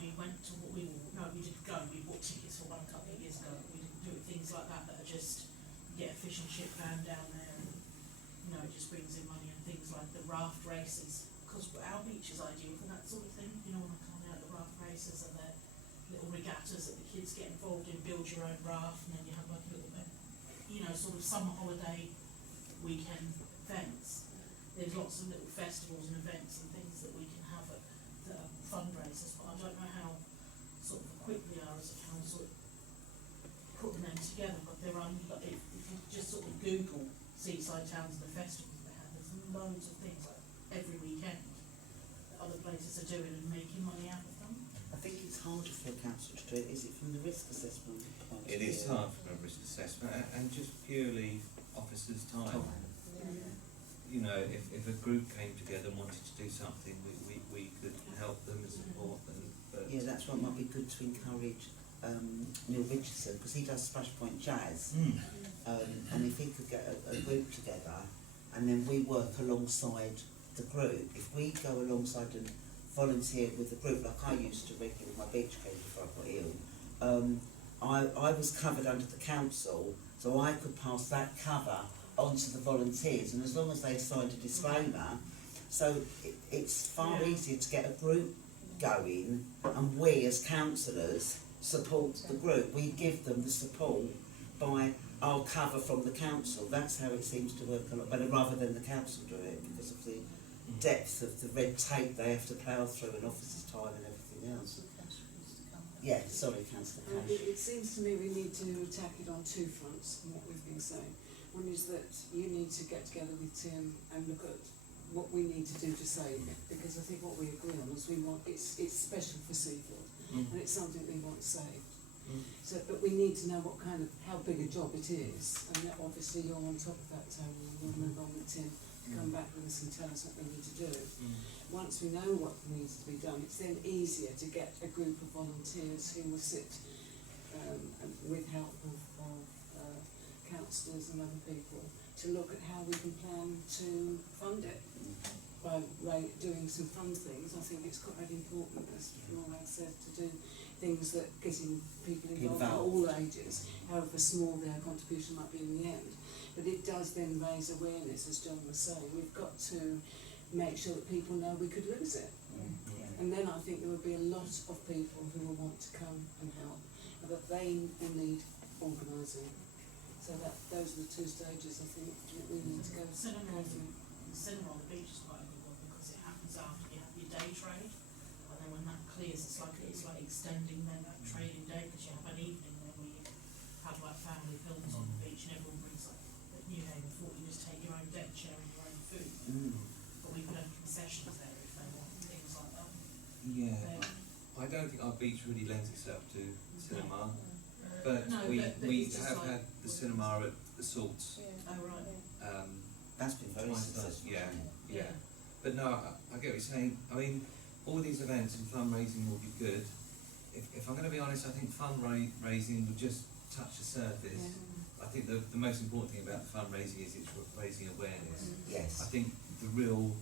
We went to we didn't go, we bought tickets for one a couple of years ago, but we didn't do it, things like that are just, get a fish and chip van down there and, it just brings in money, and things like the raft races, because our beach is ideal for that sort of thing, when I come out, the raft races are the little regattas that the kids get involved in, build your own raft, and then you have like a little bit, sort of summer holiday weekend events. There's lots of little festivals and events and things that we can have that are fundraisers, but I don't know how sort of equipped we are as a council at putting them together, but there are, if you just sort of Google seaside towns and the festivals they have, there's loads of things like every weekend that other places are doing and making money out of them. I think it's harder for a council to do it, is it, from the risk assessment point of It is view? hard for a risk assessment, and just purely officers' time. If a group came together and wanted to do something, we could help them and support them, but. Yeah, that's why it might be good to encourage Neil Richardson, because he does Splash Point Jazz, and if he could get a group together, and then we work alongside the group, if we go alongside and volunteer with the group, like I used to regularly with my beach club before I got ill, I was covered under the council, so I could pass that cover onto the volunteers, and as long as they signed a disclaimer, so it's far easier to get a group going, and we as councillors support the group. We give them the support by our cover from the council. That's how it seems to work a lot better, rather than the council do it, because of the depth of the red tape they have to plough through, and officers' time and everything else. Yeah, sorry, Councillor Cash. It seems to me we need to attack it on two fronts from what we've been saying. One is that you need to get together with Tim and look at what we need to do to save it, because I think what we agree on is we want, it's special for Seafield, and it's something we want saved. So, but we need to know what kind of, how big a job it is, and that obviously you're on top of that, Tony, and we'll move on with Tim to come back with us and tell us what we need to do. Once we know what needs to be done, it's then easier to get a group of volunteers who will sit with help of councillors and other people to look at how we can plan to fund it. By doing some fun things, I think it's quite important, as Morag said, to do things that getting people involved at all ages, however small their contribution might be in the end. But it does then raise awareness, as John was saying. We've got to make sure that people know we could lose it. And then I think there will be a lot of people who will want to come and help, and that they will need organising. So that those are the two stages I think that we need to go Cinema through. on the beach is quite a good one because it happens after you have your day trade, and then when that clears, it's like extending then that trading day, because you have an evening then where you have like family films on the beach and everyone brings like at New Haven Fort, you just take your own deck chair and your own food. But we could have concessions there if they want things like that. Yeah, I don't think our beach really lends itself to cinema, but No, we but it's just have like- had the cinema at the Salts. Oh right. That's been very Twice a successful. month, yeah. Yeah. But no, I get what you're saying. I mean, all these events and fundraising will be good. If I'm going to be honest, I think fundraising will just touch the surface. I think the most important thing about fundraising is it's raising awareness. Yes. I think the real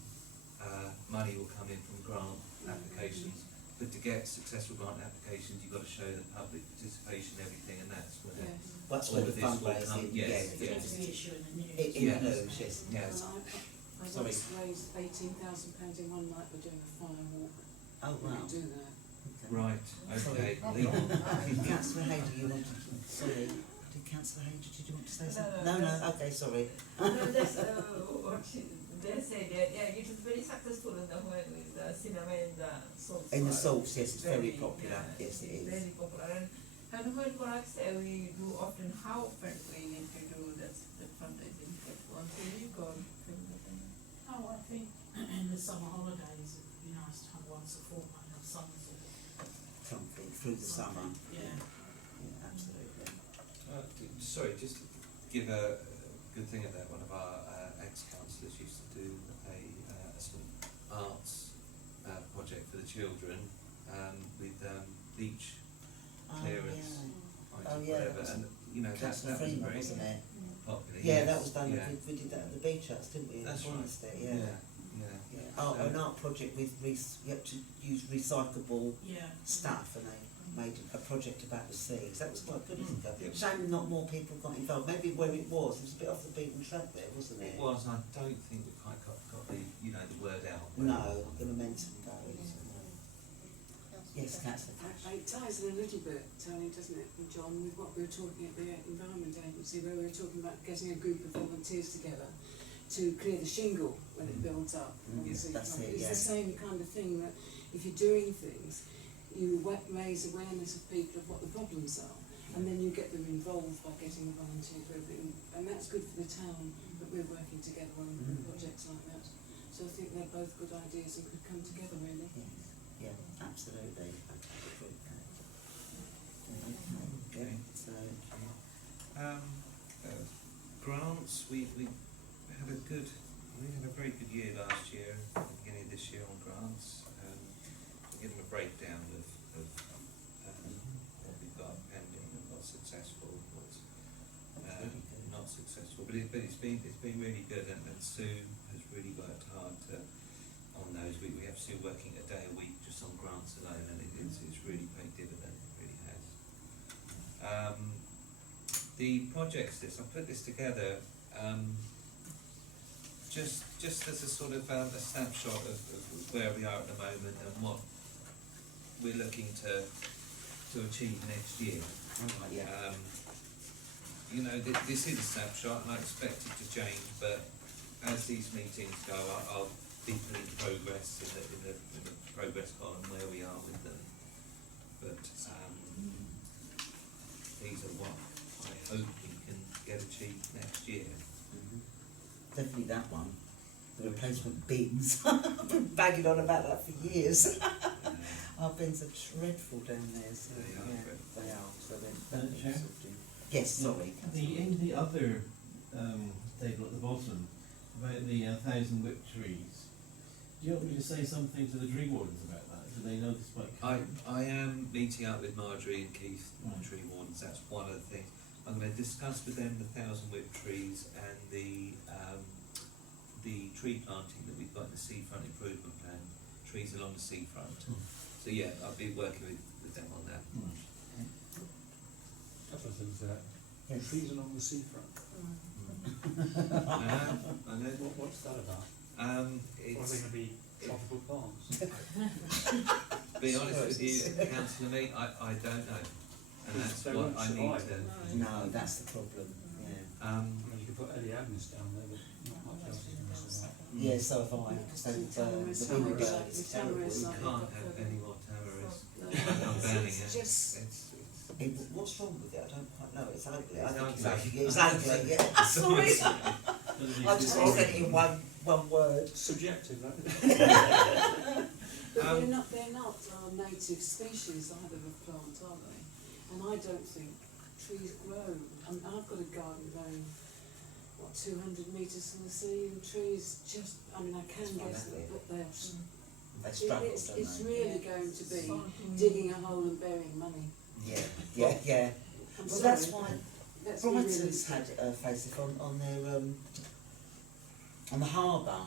money will come in from grant applications. But to get successful grant applications, you've got to show the public participation, everything, and that's where That's all where of the this will come. fundraising, Yes, It's yes. the issue in the news. In Yes. the news, yes. Yes. Well, I Sorry. once raised £18,000 in one night for doing a fire walk. Oh, We wow. could do that. Right, okay. Councillor Hayden, you wanted to, sorry, did Councillor Hayden, did you want to say something? No, No, okay, sorry. No, that's what they said. Yeah, it was very successful in the when with the cinema in the Salts. In the Park. Salts, yes, it's very popular, Yeah, yes it is. Very popular. And when products we do often, how often we need to do that fundraising? Like once a week or things like that? Oh, I think in the summer holidays, it'd be nice to have once a fortnight, have some sort of Something through the summer. yeah. Yeah, absolutely. Sorry, just to give a good thing of that, one of our ex-councillors used to do a sort of arts project for the children with beach clearance, Oh, yeah, whatever, that was and you know that Councillor was Freeman, very wasn't it? popular. Yeah, yes, that was done, yeah. we did that at the beach house, didn't we? in That's right. Forester, Yeah, yeah. Yeah, oh, an art project with, you have to use recyclable Yeah. stuff, and they made a project about the seas. That was quite good, isn't it? Yeah. Shame not more people got involved. Maybe where it was a bit off the beaten track there, wasn't it? It was. I don't think we quite got the the word out. No, the momentum goes. Yes, Councillor Cash. It ties in a little bit, Tony, doesn't it, and John, with what we were talking at the Environment Agency, where we were talking about getting a group of volunteers together to clear the shingle when it builds up. Yes, that's it, It's yeah. the same kind of thing that if you're doing things, you raise awareness of people of what the problems are, and then you get them involved by getting a volunteer group, and that's good for the town that we're working together on projects like that. So I think they're both good ideas and could come together really. Yes, yeah, absolutely. Okay, so, Grants. We had a very good year last year. At the beginning of this year on grants. Give them a breakdown of what we've got pending and what's successful, what's not successful. But it's been really good, and Sue has really worked hard on those. We have Sue working a day a week just on grants alone, and it's really paid dividend. It really has. The projects list, I put this together just as a sort of a snapshot of where we are at the moment and what we're looking to achieve next year. Alright, yeah. You know, this is a snapshot, and I expect it to change, but as these meetings go, I'll deepen into progress in the progress column where we are with them. But these are what I hope we can get achieved next year. Definitely that one. The replacement bins. I've been banging on about that for years. Our bins are dreadful down there, so They are yeah, dreadful. they are. So Chair? yes, sorry. In the other table at the bottom, about the 1,000 whip trees, do you want me to say something to the tree wardens about that? Do they know this might come? I am meeting up with Marjorie and Keith, Right. tree wardens. That's one of the things. I'm going to discuss with them the 1,000 whip trees and the tree planting that we've got in the seafront improvement plan, trees along the seafront. So yeah, I'll be working with them on that. Couple of things Yes. trees along the seafront. I know. What's that about? Or are they It's, going to be tropical plants? to be honest with you, Councillor Me, I don't know. And that's They what won't I need survive. to. No, that's the problem. Yeah. I mean, you could put Ellie Agnes down there, but not much else is going to survive. Yeah, so have I. Because the wind birds are terrible. We isn't it? can't have any more terrorists. No, I'm banning it. it's just It's What's wrong with it? I don't quite know. It's ugly. I It's think ugly. it's ugly. Yeah. Sorry. I just said it in one word. Subjective, that is. But Um, they're not our native species either of plant, are they? And I don't think trees grow. I mean, I've got a garden going, 200 metres from the sea, and trees just, I mean, I can That's guess fine, that they're, They struggle, it's don't they? really going to be digging a hole and burying money. Yeah. I'm Well, sorry. that's why Let's be Brighton's realistic. had a facelift on their on the harbour,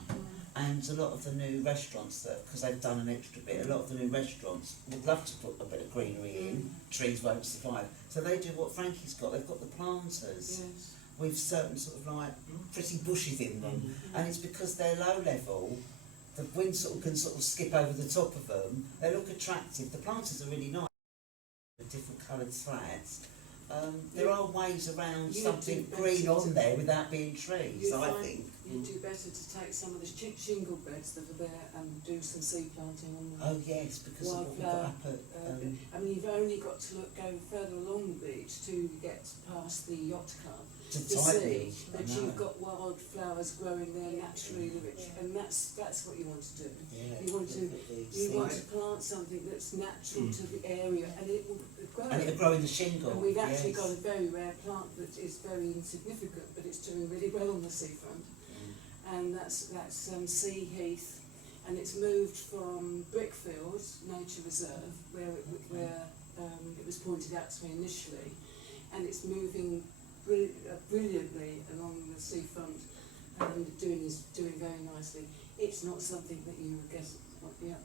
and a lot of the new restaurants that, because they've done an extra bit, a lot of the new restaurants would love to put a bit of greenery in. Trees won't survive, so they do what Frankie's got. They've got the planters Yes. with certain sort of like pretty bushes in them, and it's because they're low level. The wind can skip over the top of them. They look attractive. The planters are really nice. Different coloured slats. There are ways around You something do green better on to- there without being trees, You I find think. you do better to take some of the shingle beds that are there and do some seed planting on them. Oh yes, because of what we've got up at I mean, you've only got to go further along the beach to get past the yacht club to to Tide see Beach. I that know. you've got wildflowers growing there naturally, and that's what you want to do. Yeah, you want to- definitely. You See. want to plant something that's natural to the area, and it will grow. And it'll grow in the shingle. And we've actually yes. got a very rare plant that is very insignificant, but it's doing really well on the seafront. And that's sea heath, and it's moved from Brickfield Nature Reserve, where it was pointed out to me initially, and it's moving brilliantly along the seafront and doing very nicely. It's not something that you would guess you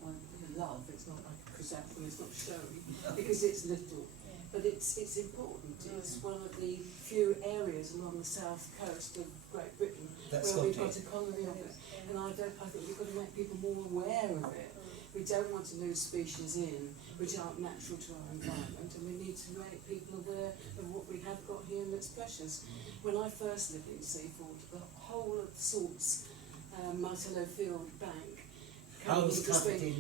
love. It's not like a chrysanthemum. It's not showy because it's little. But it's important. It's one of the few areas along the south coast of Great Britain That's where we've got got a colony of it. And I think we've got to make people more aware of it. We don't want to lose species in which aren't natural to our environment, and we need to make people aware of what we have got here and it's precious. When I first lived in Seaford, the whole of Salt's Martello Field bank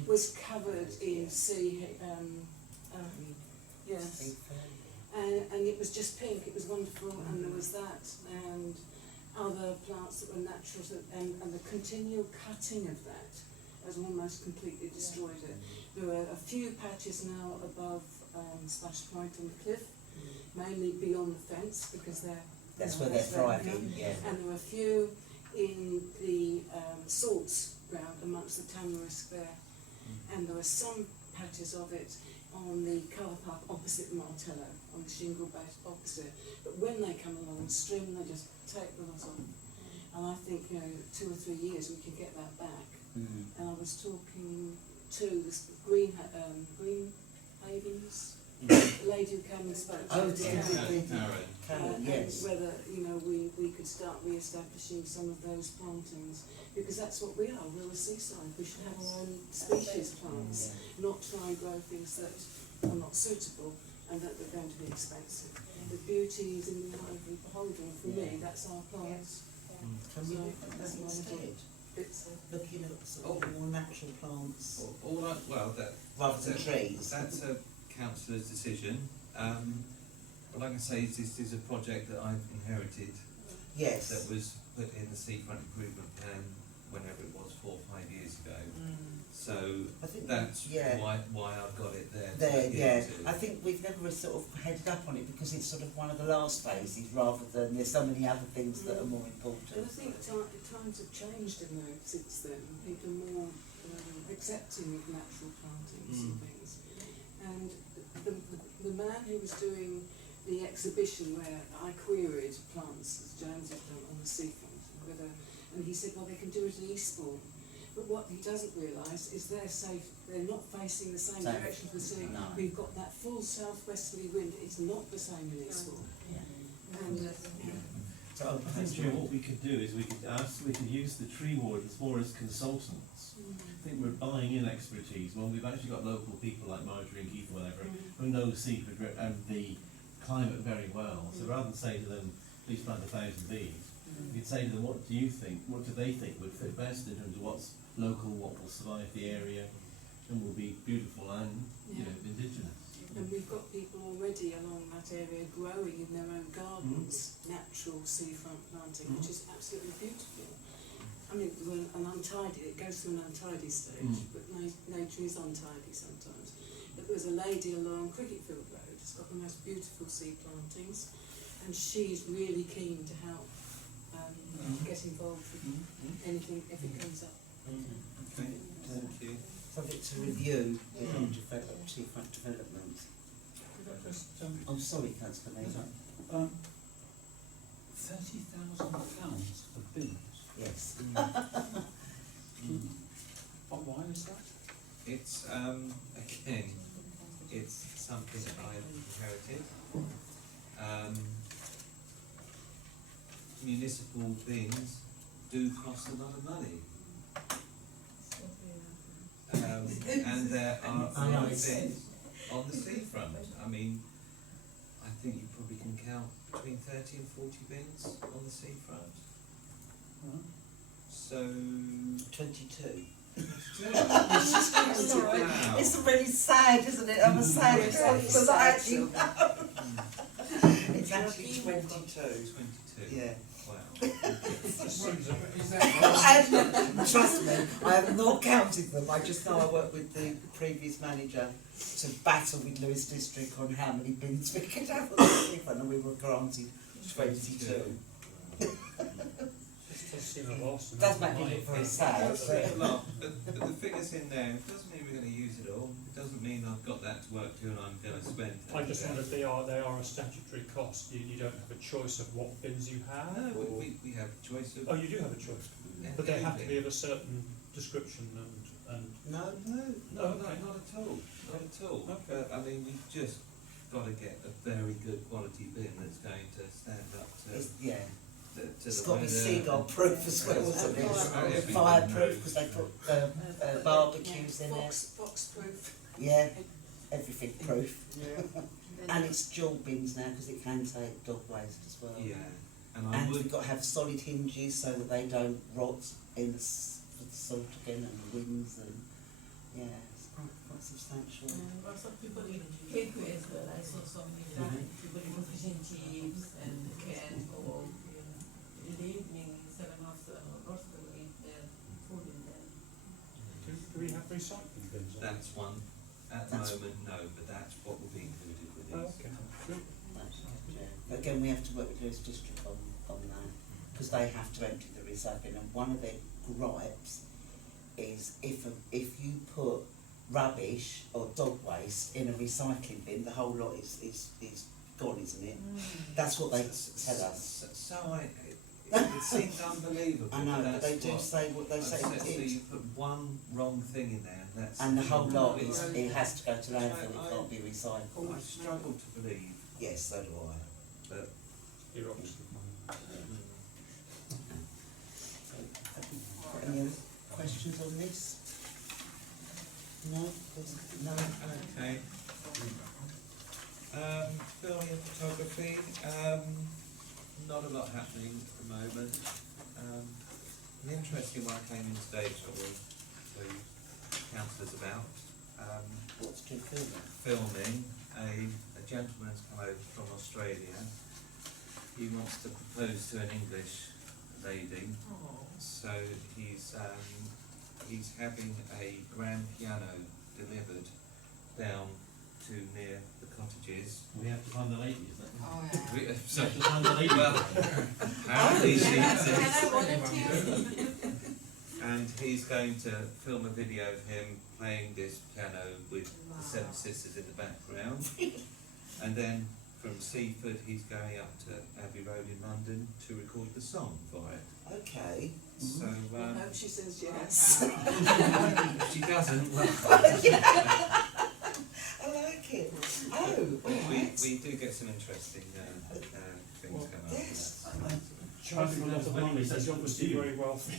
was covered in sea. Yes. And it was just pink, it was wonderful, and there was that, and other plants that were natural, and the continual cutting of that has almost completely destroyed it. There are a few patches now above Splash Point on the cliff, mainly beyond the fence, because That's where they're thriving, yeah. and there are a few in the salts ground amongst the tamarisk there, and there are some patches of it on the car park opposite Martello, on the shingle base opposite. But when they come along the stream, they just take them off. And I think 2 or 3 years we can get that back. And I was talking to this Green Havens, the lady who came and spoke to Oh, us. Karen, yes. And whether we could start re-establishing some of those plantings, because that's what we are. We're a seaside. We should have our own species plants. not try and grow things that are not suitable and that they're going to be expensive. The beauty is in the eye of the beholder, and for me, that's our plants. Can we So, look at that that's my instead? It's Looking at sort of more natural plants All right, well, rather than that's trees. that's a councillor's decision. But like I say, this is a project that I've inherited Yes. that was put in the seafront improvement plan whenever it was 4 or 5 years ago. So I think that's yeah. why I've got it there. to There, look yeah. into. I think we've never sort of headed up on it because it's sort of one of the last phases rather than there's so many other things that are more And I important. think times have changed in though since then. People are more accepting of natural plantings and things. And the man who was doing the exhibition where I queried plants, as James had done on the seafront, and he said, well, they can do it in Eastbourne. But what he doesn't realise is they're not facing the same Same. direction of the sea. No. We've got that full southwesterly wind. It's not the same in Eastbourne. And So I think, Joe, what we could do is we could use the tree wardens more as consultants. I think we're buying in expertise when we've actually got local people like Marjorie and Keith or whatever who know the seaford and the climate very well. So rather than say to them, please plant 1,000 bees, we could say to them, what do you think, what do they think would fit best in terms of what's local, what will survive the area and will be beautiful and indigenous. And we've got people already along that area growing in their own gardens natural seafront planting, which is absolutely beautiful. I mean, an untidy, it goes through an untidy stage, but nature is untidy sometimes. But there's a lady along Cricketfield Road who's got the most beautiful sea plantings, and she's really keen to help get involved with anything if it comes up. Okay, thank you. subject to review within seafront development. Could I just, Oh, sorry, councillor Mayor. £30,000 for bins? Yes. Why is that? It's again, it's something that I've inherited. Municipal bins do cost a lot of money. And there are I know, other it's- bins on the seafront. I mean, I think you probably can count between 30 and 40 bins on the seafront. So 22. Wow. It's really sad, isn't it? I'm a sad because I actually It's actually 22. 22. Yeah. Wow. Is that Trust me, I have not counted them. I just know I worked with the previous manager to battle with Lewis District on how many bins we could have on the seafront, and we were granted 22. Just seem a loss. It does make me look very sad. It's a lot, but the figures in there, it doesn't mean we're going to use it all. It doesn't mean I've got that to work to and I'm going to spend it. I just wonder if they are a statutory cost. You don't have a choice of what bins you have. No, or- we have a choice of. Oh, you do have a choice, but they have to be of a certain description and No, No, not at all. Not at all. Okay. I mean, we've just got to get a very good quality bin that's going to stand up to yeah. to It's the got to be weather. seagull proof as well, isn't it? Fireproof because they put barbecues in it. Box proof. Yeah, everything proof. And it's dual bins now because it can take dog waste as well. Yeah, and I And would. we've got to have solid hinges so that they don't rot in the salt again and the winds and it's quite substantial. Well, some people in Gateway as well, I saw some people even fishing chips and cans or in the evening, 7 after, lots of people eat their food in there. do we have recycling bins? That's one. At the That's- moment, no, but that's what will be included with Oh, these. okay. Good. But again, we have to work with Lewis District on that because they have to empty the recycling, and one of their gripes is if you put rubbish or dog waste in a recycling bin, the whole lot is gone, isn't it? That's what they tell us. So it seems unbelievable. I know, but that's they do what say what they say So it is. you put one wrong thing in there, and that's. And the whole lot is, I it has to go to landfill, it can't be recycled. struggle to believe, Yes, so do I. but. You're obviously Any other questions on this? No, there's no. Okay. Filming and photography, not a lot happening at the moment. An interesting one came in today, which I will tell you councillors about. What's to film? Filming, a gentleman's come over from Australia. He wants to propose to an English lady, so he's having a grand piano delivered down to near the cottages. We have to find the lady, is that? Oh, yeah. We, We so, have to find the lady. well, apparently she Can I exists. volunteer? And he's going to film a video of him playing this piano with the Seven Sisters in the background. And then from Seaford, he's going up to Abbey Road in London to record the song for it. Okay. So, I hope she says yes. if she doesn't, well, I like it. Oh, alright. we do get some interesting things come up. Yes. Charging a lot of money, so it's obviously very wealthy.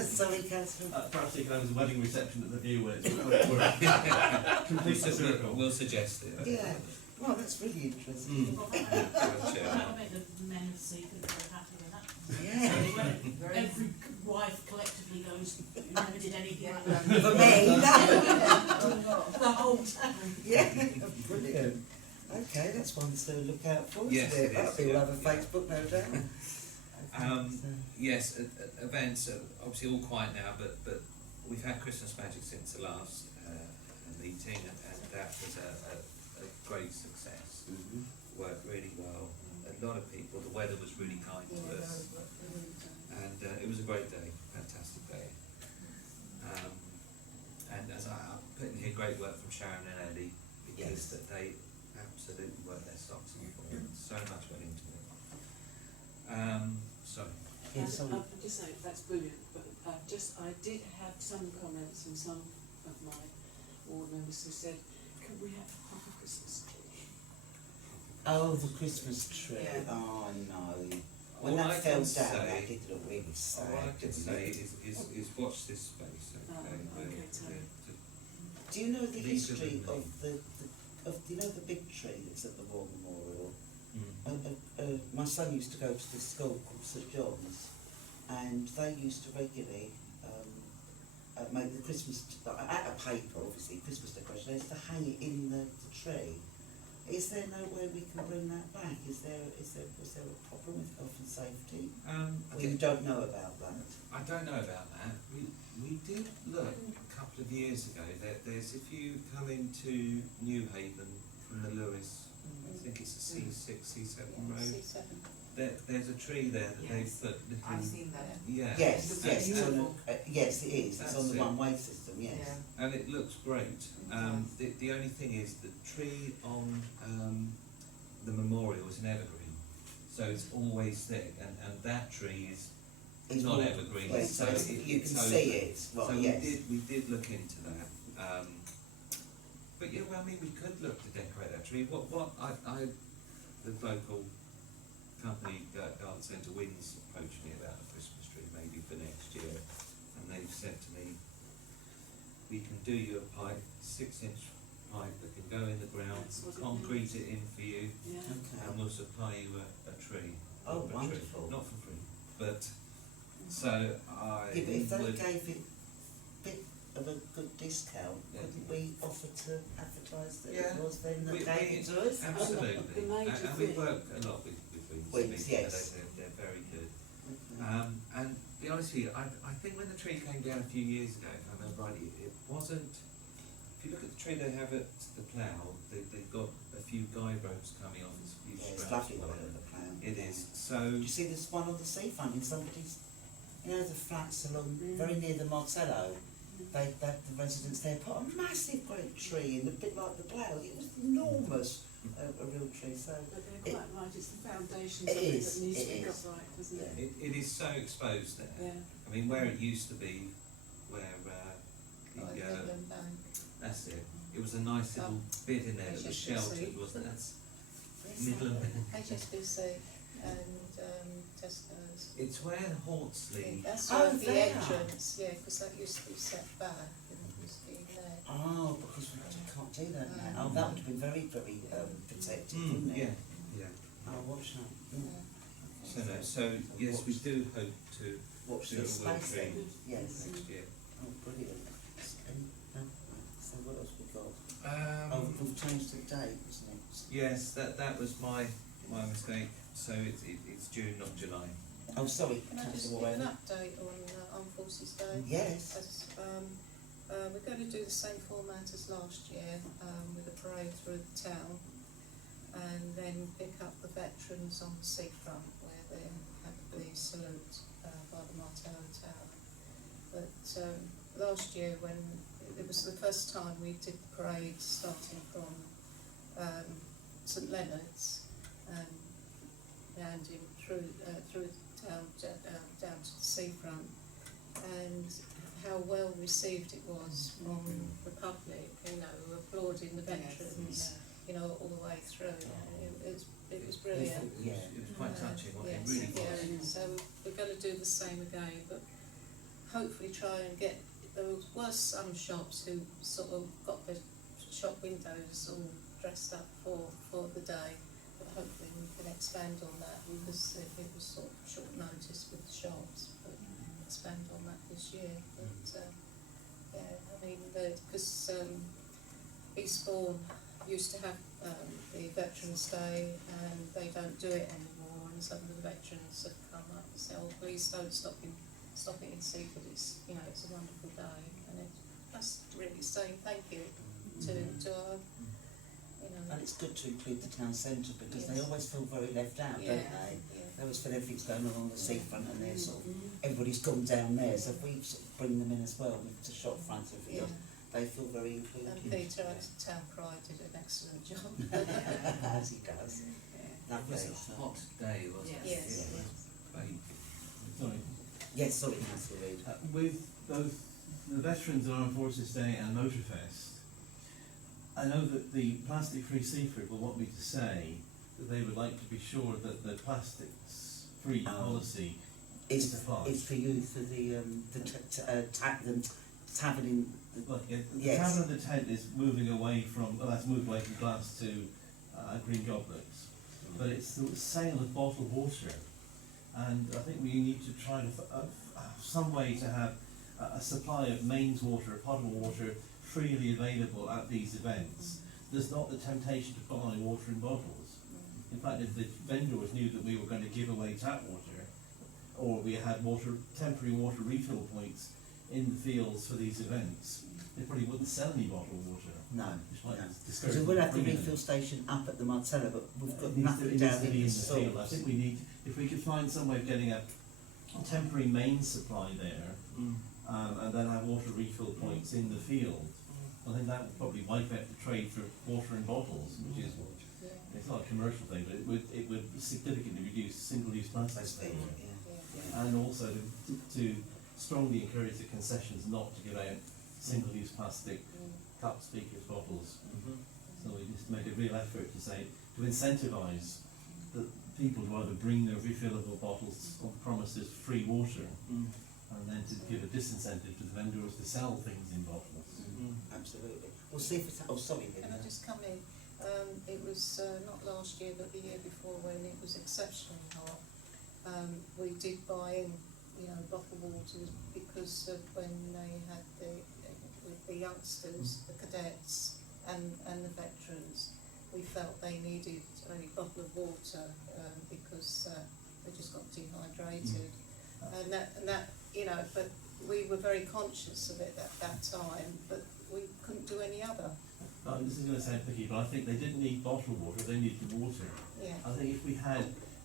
Sorry, Catherine. Perhaps you can have a wedding reception at the View where it's complete circle. We'll suggest it. Yeah. Well, that's really interesting. That'll make the men of Seaford very happy with that. Yeah. When every wife collectively goes, you never did anything like that. For me, no. The whole town. Yeah. Brilliant. Okay, that's one to look out for, isn't Yes, it? it That'll is, be yeah, all over yeah. Facebook, no doubt. So, Yes, events are obviously all quiet now, but we've had Christmas Magic since the last meeting, and that was a great success. Worked really well. A lot of people. The weather was really kind to us, and it was a great day, fantastic day. And as I'm putting here, great work from Sharon and Eddie, because Yes. that they absolutely worked their socks off for it. So much went into it. Sorry. yeah, sorry. I'll just say that's brilliant, but I did have some comments from some of my ward members who said, "Can we have a Christmas tree?" Oh, the Christmas tree. Yeah. Oh, no. When All I that fell can down, say- that did look really sad. All I can didn't say it? is watch this space, okay? okay, Tony. Do you know the These are the history of main- do you know the big tree that's at the War Memorial? Mm. My son used to go to this school called St John's, and they used to regularly make the Christmas out of paper, obviously Christmas decoration. They used to hang it in the tree. Is there no way we can bring that back? Was there a problem with health and safety? Or you don't know about that? I don't know about that. We did look a couple of years ago. There's if you come into New Haven from the Lewis, I think it's the C6, C7 road. C7. There's a tree there that they've put little. I've seen that. Yeah. Yes, It's yes, it's on beautiful. yes, it is. It's on That's the it. one-way system. Yes. Yeah. And it looks great. The only thing is the tree on the memorial is an evergreen, so it's always thick, and that tree is It's not more- evergreen. Yes, so so you can it's see open. it. Right, So yes. we did look into that. But yeah, well, I mean, we could look to decorate that tree. What the local company, Garden Centre Winds, approached me about a Christmas tree maybe for next year, and they've said to me, we can do you a pipe, 6-inch pipe that can go in the ground, That's what it concrete it in for you, Yeah. Okay. and we'll supply you a tree. Oh, A tree. wonderful. Not for free, but so I Yeah, but if they would. gave it a bit of a good discount, Yeah. wouldn't we offer to advertise that Yeah. it was then that We- gave it to us? Absolutely, The major and we thing- work a lot with Wings. Wings, yes. They're very good. Okay. And to be honest with you, I think when the tree came down a few years ago, if I remember rightly, it wasn't. If you look at the tree they have at the plough, they've got a few guide ropes coming off. It's a few Yeah, it's straps lovely on one it. at the plan. It is. So Do you see this one on the seafront in somebody's, you know, the flats along, Mm. very near the Martello? The residents there put a massive great tree in, a bit like the plough. It was enormous, a real tree. So But they're quite right, it's the foundations It of it is, that needs it to be got is. right, doesn't it? it is so exposed there. Yeah. I mean, where it used to be, where Like the Midland Bank. that's it. It was a nice little bit in there that was HSBC. sheltered, wasn't it? That's yes, Midland. HSBC and Tesco's. It's where Hawksley. That's Oh, right, the there. entrance, yeah, because that used to be set back and it used to be do, don't they? Oh, that would have been very, very protective, wouldn't it? Yeah. Oh, watch that. Yeah. So no, so yes, we do hope to Watch do this a work space trade then. Yes. next year. Oh, brilliant. So what else we got? Oh, we've changed the date, isn't it? Yes, that was my mistake. So it's June, not July. Oh, sorry, Can I just Councillor give an Warren. update on Armed Forces Day? Yes. As, we're going to do the same format as last year, with a parade through the town, and then pick up the veterans on the seafront where they have the salute by the Martello Tower. But last year, when it was the first time we did the parade starting from St Leonard's and landing through the town down to the seafront, and how well received it was from the public, you know, applauding the veterans, you know, all the way through. It was brilliant. Yeah. It was quite touching. It Yes, really was. yeah, so we're going to do the same again, but hopefully try and get. There were some shops who sort of got their shop windows all dressed up for the day, but hopefully we can expand on that because it was sort of short notice with the shops, but expand on that this year. But yeah, I mean, because Eastbourne used to have the Veterans Day and they don't do it anymore, and some of the veterans have come up and said, "Oh, please don't stop in Seaford. It's, you know, it's a wonderful day," and that's really saying thank you to our, you know. And it's good to include the town centre because they Yes. always feel very left out, Yeah, don't they? yeah. They always feel everything's going on the seafront and they're sort of, everybody's gone down there, so if we sort of bring them in as well with the shop front and everything else, they feel very included. And Peter, our town pride, did an excellent job. As he does. It Lovely. was a hot day, wasn't it? Yes. It was great. Sorry. Yes, sorry, Councillor Reid. With both the Veterans and Armed Forces Day and Motorfest, I know that the Plastic Free Seaford will want me to say that they would like to be sure that the plastics free policy is applied. It's for you for the tavern in the, Well, yeah, the Yes. tavern and the tent is moving away from, well, that's moved away from glass to green goblets. But it's the sale of bottled water. And I think we need to try to have some way to have a supply of mains water, potable water, freely available at these events. There's not the temptation to buy water in bottles. In fact, if the vendors knew that we were going to give away tap water, or we had temporary water refill points in the fields for these events, they probably wouldn't sell any bottled water. no. Which might No. discourage Because we will have the them from bringing refill station up at the Martello, but we've got it needs nothing to down be in in the the field. I source. think we need, if we could find some way of getting a temporary main supply there, and then have water refill points in the field, I think that would probably wipe out the trade for water in bottles, which is, Yeah. it's not a commercial thing, but it would significantly reduce single-use plastics. Plastic, yeah. And also to strongly encourage the concessions not to give out single-use plastic cups, speakers, bottles. So we just make a real effort to say, to incentivise the people to either bring their refillable bottles on premises free water, and then to give a disincentive to the vendors to sell things in bottles. Absolutely. We'll see if it's, oh, sorry, Can I Linda. just come in? It was not last year, but the year before, when it was exceptionally hot. We did buy in, you know, bottled waters because of when they had with the youngsters, the cadets, and the veterans. We felt they needed a bottle of water because they just got dehydrated, and that you know. But we were very conscious of it at that time, but we couldn't do any other. This is going to sound picky, but I think they didn't need bottled water, they needed the water. Yeah. I think if we had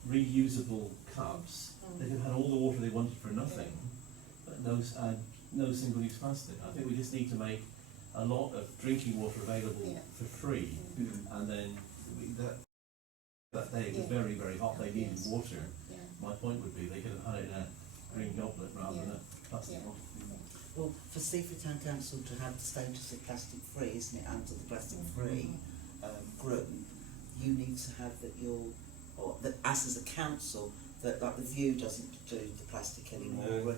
reusable cups, they could have had all the water they wanted for nothing, but no single-use plastic. I think we just need to make a lot of drinking water available for free, and then that day it was very, very hot, they needed water. Yeah. My point would be they could have had it in a green goblet rather than a plastic bottle. Well, for Seaford Town Council to have the status of plastic free, isn't it, under the plastic free group, you need to have that you're, or that us as a council, that like the View doesn't do the plastic anymore,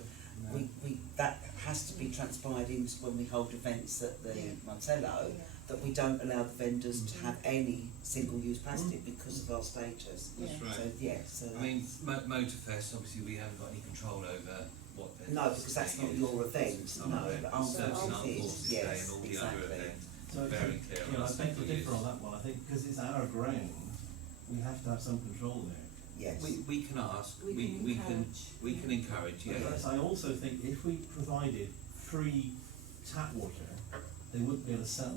that has to be transpired into when we hold events at the Martello, that we don't allow the vendors to have any single-use plastic because of our status. That's Yeah. right. So, yeah, so I mean, Motorfest, obviously we haven't got any control over what vendors. no, because that's not use. your event, It's no, not our but event. Armed Certainly not Forces Forces is, Day yes, and all the other exactly. events. So I Very think, clear you know, on I think single the differ use. on that one, I think, because it's our ground, we have to have some control there. Yes. We can ask, We can encourage, yeah. But I also think if we provided free tap water, they wouldn't be able to sell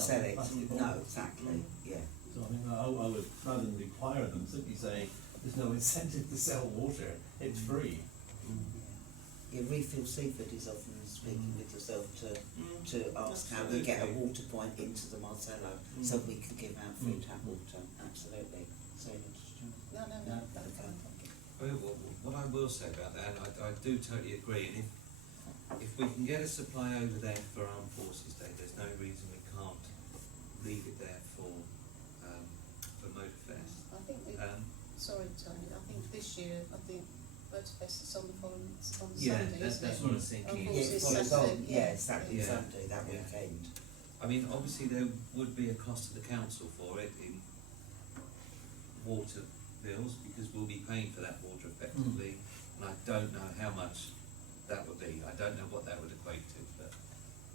Sell it, plastic no, bottles. exactly, yeah. So I think I would, rather than require them, simply say, there's no incentive to sell water, it's free. Yeah, Refill Seaford is often speaking with yourself to ask how we get a Absolutely. water point into the Martello, so we can give out free tap water, absolutely. So, No, that's fine. What I will say about that, I do totally agree, and if we can get a supply over there for Armed Forces Day, there's no reason we can't leave it there for Motorfest. I think we, sorry Tony, I think this year, Motorfest is on the following, on Yeah, Sunday, isn't that's it? what I was thinking. Oh, yeah, Forces it follows Saturday, on, yeah. yeah, Saturday, Yeah. Sunday, that Yeah. weekend. I mean, obviously there would be a cost to the council for it in water bills, because we'll be paying for that water effectively, and I don't know how much that would be, I don't know what that would equate to, but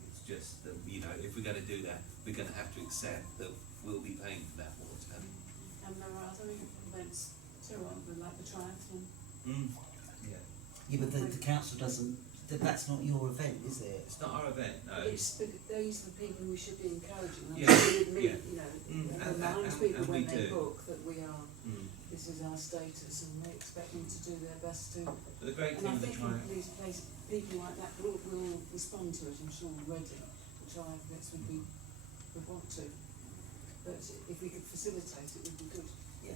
it's just that, you know, if we're gonna do that, we're gonna have to accept that we'll be paying for that water. And there are other events too, aren't there, like the triathlon? Yeah, Yeah, but the council doesn't, that's not your event, is it? it's not our event, no. It's, but these are the people we should be encouraging, and Yeah, we would yeah. you know, And- remind and- people and we when they do. book that we are, Mm. this is our status, and we expect them to do their best to. But the great And thing I with the think in these places, people like that will respond to it, I'm sure already, the triathletes would want to. But if we could facilitate it, it would be good. Yeah.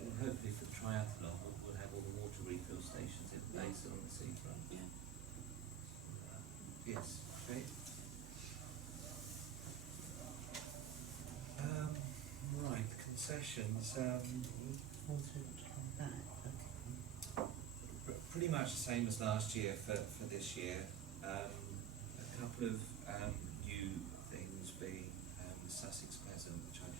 And hopefully for the triathlon, we'll have all the water refill stations in place on the seafront. Yeah. Yes, great. Right, concessions, pretty much the same as last year for this year. A couple of new things being Sussex Pheasant, which I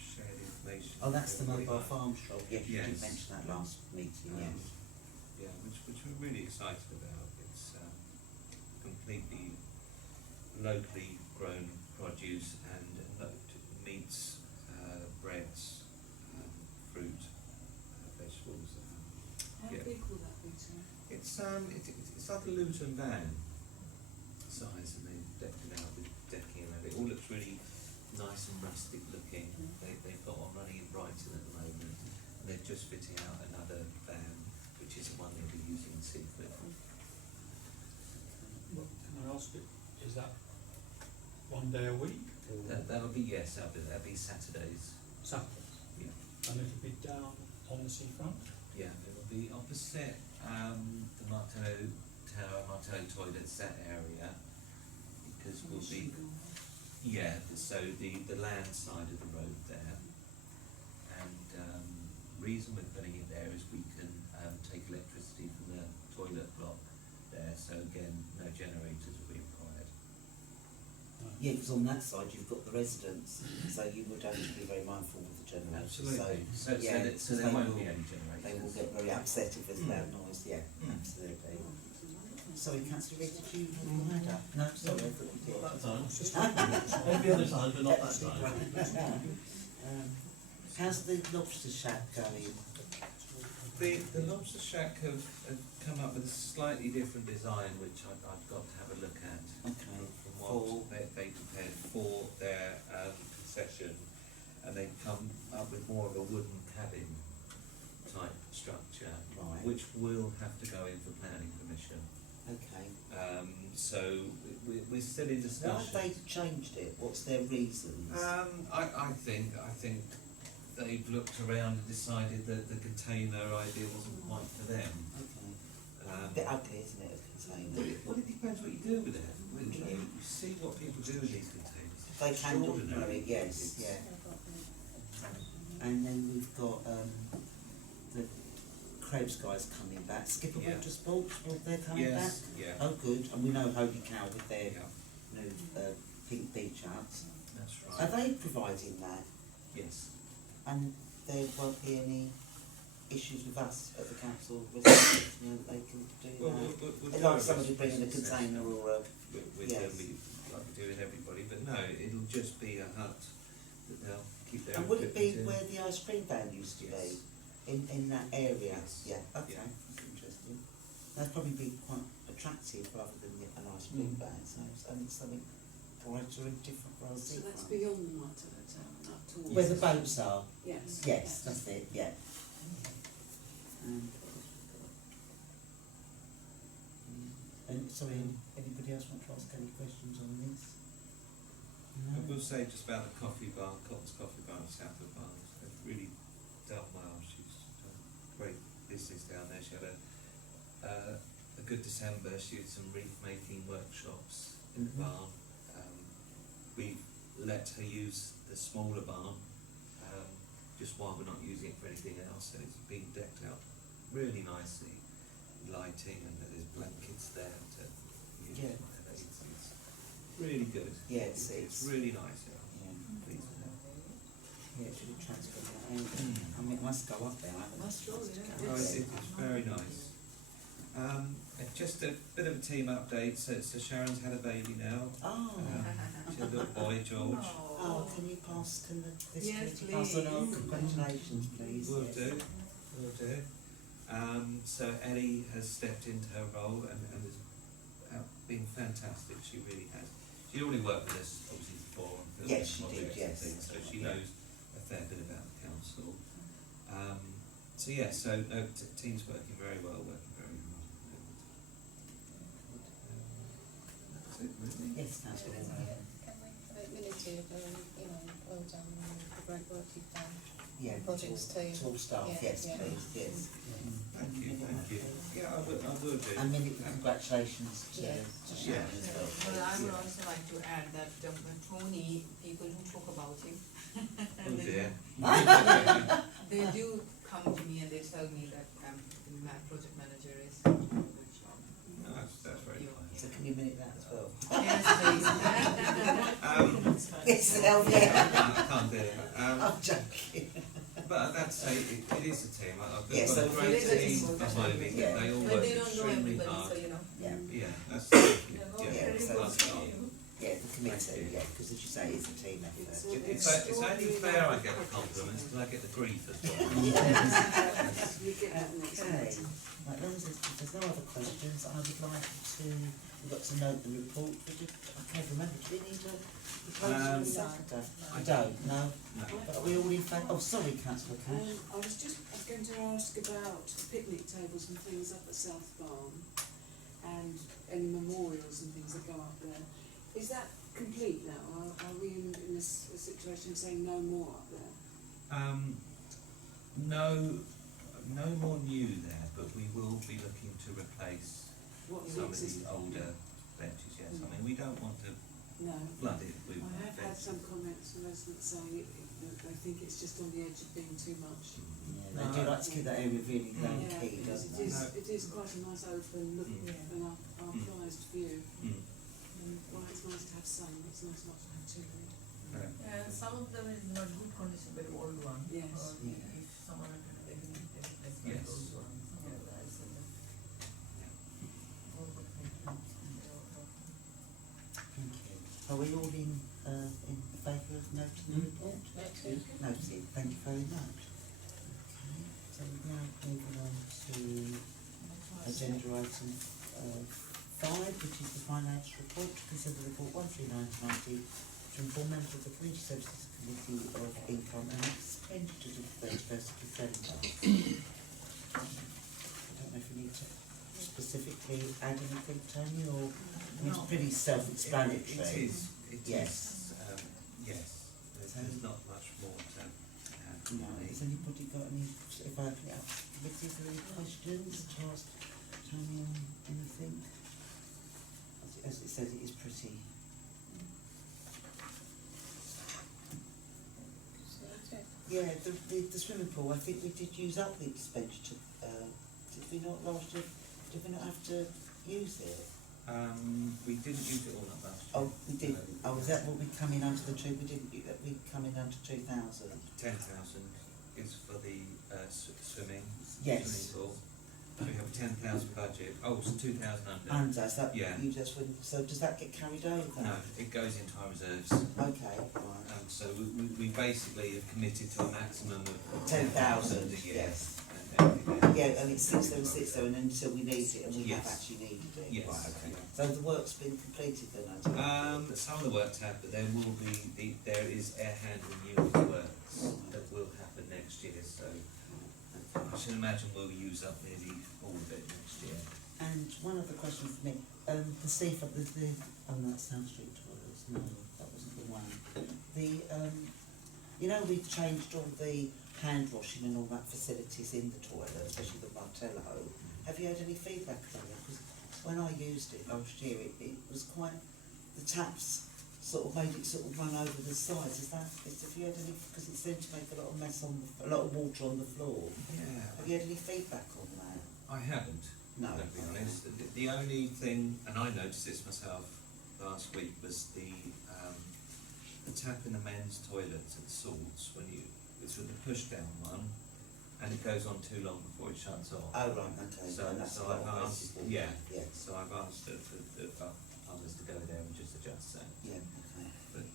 shared information. Oh, that's the with mobile everyone. farm shop, yes, you did Yes. mention that last meeting, yes. Yeah, which we're really excited about. It's completely locally grown produce and meats, breads, fruit, vegetables. How Yeah. big will that be, Tim? It's like a Luton van size, and they've decked it out with decking around it. It all looks really nice and rustic looking. They've got one running in Brighton at the moment, and they're just fitting out another van, which is the one they'll be using in Seaford. Can I ask, is that one day a week or That'll be, yes, that'll be Saturdays. Saturdays? Yeah. And it'll be down on the seafront? Yeah, it'll be opposite the Martello Tower, Martello Toilets, that area, because we'll be, yeah, so the land side of the road there. And reason we're putting it there is we can take electricity from the toilet block there, so again, no generators will be required. Yeah, because on that side you've got the residents, so you would have to be very mindful with the generators, Absolutely. so, So yeah, there they won't will- be any generators. they will get very upset if there's loud noise, yeah, Mm. absolutely. Sorry, Councillor Reid, did you have your hand up? No, sorry, I thought you Not did. that time. Every other time, but not that time. How's the lobster shack going? The Lobster Shack have come up with a slightly different design, which I've got to have a look at. Okay, From for- what they prepared for their concession, and they've come up with more of a wooden cabin type structure, right, which will have to go in for planning permission. okay. So we're still in Why discussion. have they changed it? What's their reasons? I think they've looked around and decided that the container idea wasn't quite for them. Okay. A bit ugly, isn't it, a container? Well, it depends what you do with it. When you see what people do with these containers. They can do Extraordinary. it, yes, It's- yeah. And then we've got the Krebs guys coming back. Skipper Yeah. Water Sports, well, they're coming back. Yes, yeah, Oh, good. And we know Holy Cow with their yeah, new pink beach huts. that's Are right. they providing that? Yes. And there won't be any issues with us at the council residents, you know, that they can do Well, that? we'll It's do like a somebody bringing a business container session or a... with yes. them, like we do with everybody, but no, it'll just be a hut that they'll keep their And would it be equipment in. where the ice cream van used to Yes. be? In that area? Yes. Yeah, okay, Yeah. that's interesting. That'd probably be quite attractive rather than an ice cream van, so it's something brighter and different for our So that's seafront. beyond the Martello Town, up towards. Where the boats are? Yes. Yes, that's it, yeah. And sorry, anybody else want to ask any questions on this? I No? will say just about the coffee bar, Cotton's Coffee Bar, south of Barnes, they've really done well. She's done great business down there. She had a good December. She did some wreath making workshops in the Mhm. barn. We let her use the smaller barn, just while we're not using it for anything else. So it's been decked out really nicely, lighting, and there's blankets there to use. Yeah. It's really good. Yeah, It's it's really nice. Yeah. yeah, Pleased with that. yeah, it should have transferred that over. I mean, it must go up there, I haven't. Must go, yeah. Oh, it's very nice. Just a bit of a team update. So Sharon's had a baby now. Oh, She had a little boy, George. oh, can you pass, this Yes, committee pass on our please. congratulations, please? Will Yes. do. Will do. So Ellie has stepped into her role and has been fantastic. She really has. She already worked with us obviously before on film Yes, she did, projects and yes. things, so she Yeah. knows a fair bit about the council. So yeah, so no, team's working very well, working very hard. That's it really. Yes, councillor Can Warner. we have a minute of, well done on the great work you've done? Yeah, Projects to all- team. to all staff, Yeah, yes, yeah. please, yes. Thank you, thank you. Yeah, I will do. And many congratulations to Yeah. Sharon as well. Well, I would also like to add that Tony, people do talk about him. Oh dear. They do come to me and they tell me that my project manager is doing a good job. No, that's very kind. So can you minute that as well? Yes, please. Yes, hell yeah. I can't do it. I'm joking. But I'd say it is a team. I've Yes, got so a great it is a team team. behind me. Yeah. They all But work they don't know extremely everybody, hard. so you know. Yeah, Yeah, that's Yeah, so well done. yeah, the committee, yeah, because as you say, it's a team effort. It's only fair I get the compliments because I get the grief as well. You get that next Okay, meeting. right, long as there's no other questions, I would like to, we've got to note the report, I can't remember, do we need a proposal Um, of a secretary? I don't, no, No. but are we all in favour, oh, sorry, councillor Cash. I was going to ask about picnic tables and things up at South Barn and any memorials and things that go up there. Is that complete now? Are we in a situation of saying no more up there? No more new there, but we will be looking to replace What's some of the existing? older benches, yes. I mean, we don't want to No. flood it with I have had benches. some comments from residents saying that they think it's just on the edge of being too much. Yeah, they do like to keep that area really low Yeah, key, because don't they? it is quite a nice open look Mm. and our prized view. Mm. And while it's nice to have some, it's nice not to have too many. Right. And some of them is not good condition, very old one. Yes. Or Yeah. if someone had taken it, that's Yes. not old one, some of that is in the. All good conditions, and they all have- Thank you. Are we all in favour of noting the report? Noted, thank you very much. Okay, so we're now moving on to agenda item 5, which is the finance report, to consider report 13990, to inform members of the Community Services Committee of income and expenditures of the 31st of December. I don't know if you need to specifically add anything, Tony, or, I mean, it's pretty self-explanatory. It is. Yes. Yes. There's not much more to add. No, has anybody got any, if I open it up, committee, is there any questions to ask Tony on anything? As it says, it is pretty, yeah, the swimming pool, I think we did use up the expenditure, we not last year, did we not have to use it? We didn't use it all up last year. Oh, we did, oh, is that what we come in under the two, we didn't, we come in under 2,000? 10,000 is for the swimming. Yes. Swimming pool. We have a 10,000 budget. Oh, it's 2,000 under. Under, is that, Yeah. you just wouldn't, so does that get carried over? No, it goes into our reserves. Okay, right. So we basically have committed to a maximum of 10,000, a year. yes. And Yeah, and it sits there and sits there and until we need it, and we have Yes. actually needed it. Yes. Right, okay. So the work's been completed then, I take it? some of the works have, but there will be, there is air handling unit works that will happen next year, so I should imagine we'll use up nearly all of it next year. And one other question for me, the Seafront, oh no, that's South Street toilets, no, that wasn't the one. You know, we've changed all the hand washing and all that facilities in the toilet, especially the Martello. Have you had any feedback from it? Because when I used it last year, it was quite, the taps sort of made it sort of run over the sides. Have you had any, because it seemed to make a lot of mess on, a lot of water on the floor. Yeah. Have you had any feedback on that? I haven't, No. to be honest. The only thing, and I noticed this myself last week, was the tap in the men's toilets at Swords, when it's with the push down one, and it goes on too long before it shuts off. Oh, right, okay. So, And that's so a lot I've of asked, places, yeah, Yeah, so I've asked others to go there and just adjust that. yeah, okay. But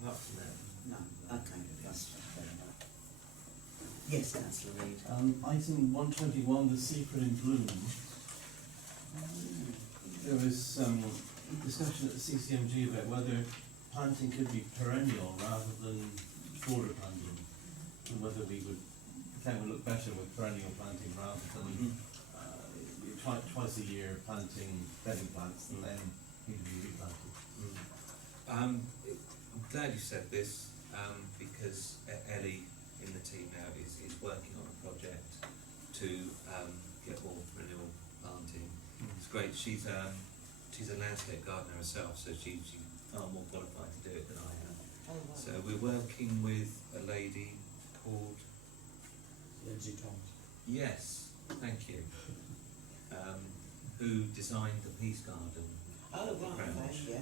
apart from that, No, okay, that's fair enough. Yes, councillor Reid. Item 121, the Secret in Bloom. There was some discussion at the CCMG about whether planting could be perennial rather than border planting, and whether the town would look better with perennial planting rather than twice a year planting bedding plants and then need to be replanted. I'm glad you said this, because Ellie in the team now is working on a project to get more renewal planting. It's great. She's a landscape gardener herself, so she's far more qualified to do it than I am. Oh, right. So we're working with a lady called, Lindsay Thomas. yes, thank you, who designed the Peace Garden, Oh, the right, Crouch, okay,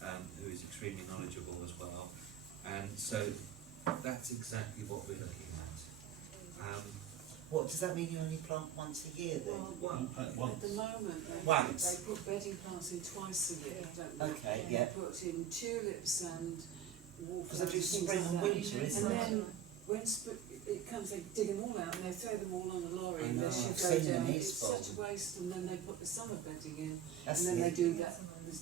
yeah. who is extremely knowledgeable as well. And so that's exactly what we're looking at. What, does that mean you only plant once a year then? Well, Once. At the moment, Once. they put bedding plants in twice a year, don't they? Okay, They yeah. put in tulips and Because they do wallflowers, things spring like and that. winter, And isn't it? then when it comes, they dig them all out and they throw them all on a lorry I and know, they should I've go seen them down. in It's Eastbourne. such a waste, and then they put the summer bedding in, That's and then the, they do that.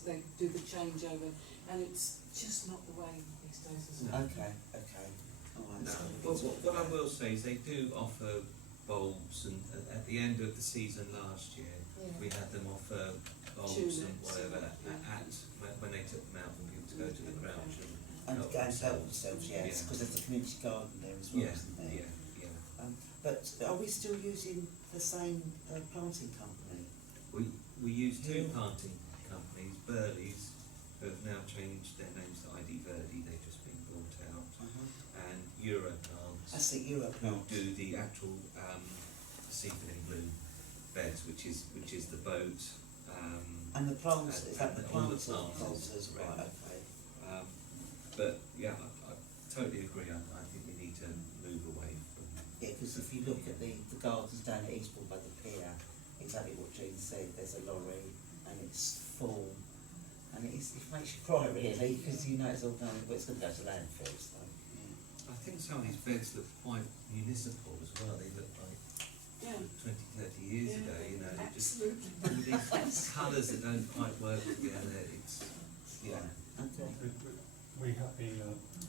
They do the changeover, and it's just not the way these days, is it? No. okay, okay. Alright, no. so What I will say is they do offer bulbs, and at the end of the season last year, we had them offer bulbs and Tulips, whatever yeah. when they took them out for people to go to the Crouch and help go and help themselves. themselves, yes, Yeah. because there's a community garden there as well, Yeah, isn't there? yeah. But are we still using the same planting company? We use two Yeah. planting companies, Burley's, who have now changed their names to ID Verdi, they've just been bought out, and Europlants, That's the who Europlant. do the actual Seaford in Blue beds, which is the boat. And the plants, is that the and all the plants or the plants, planters? Right, correct. okay. But yeah, I totally agree. I think we need to move away from. Yeah, because if you look at the gardens down at Eastbourne by the pier, exactly what Jean said, there's a lorry and it's full. And it makes you cry really, because you know it's all going, well, it's going to go to landfill, so. I think some of these beds look quite municipal as well. They look like Yeah. 20, 30 years ago. You know, they just Absolutely. all these colours that don't quite work together. It's yeah. Okay. We have been,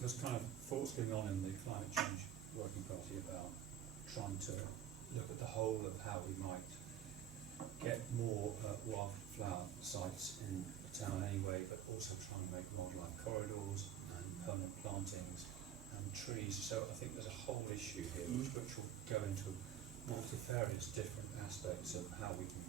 there's kind of thoughts going on in the climate change working party about trying to look at the whole of how we might get more wildflower sites in the town anyway, but also trying to make wildlife corridors and permanent plantings and trees. So I think there's a whole issue here which will go into multifarious different aspects of how we can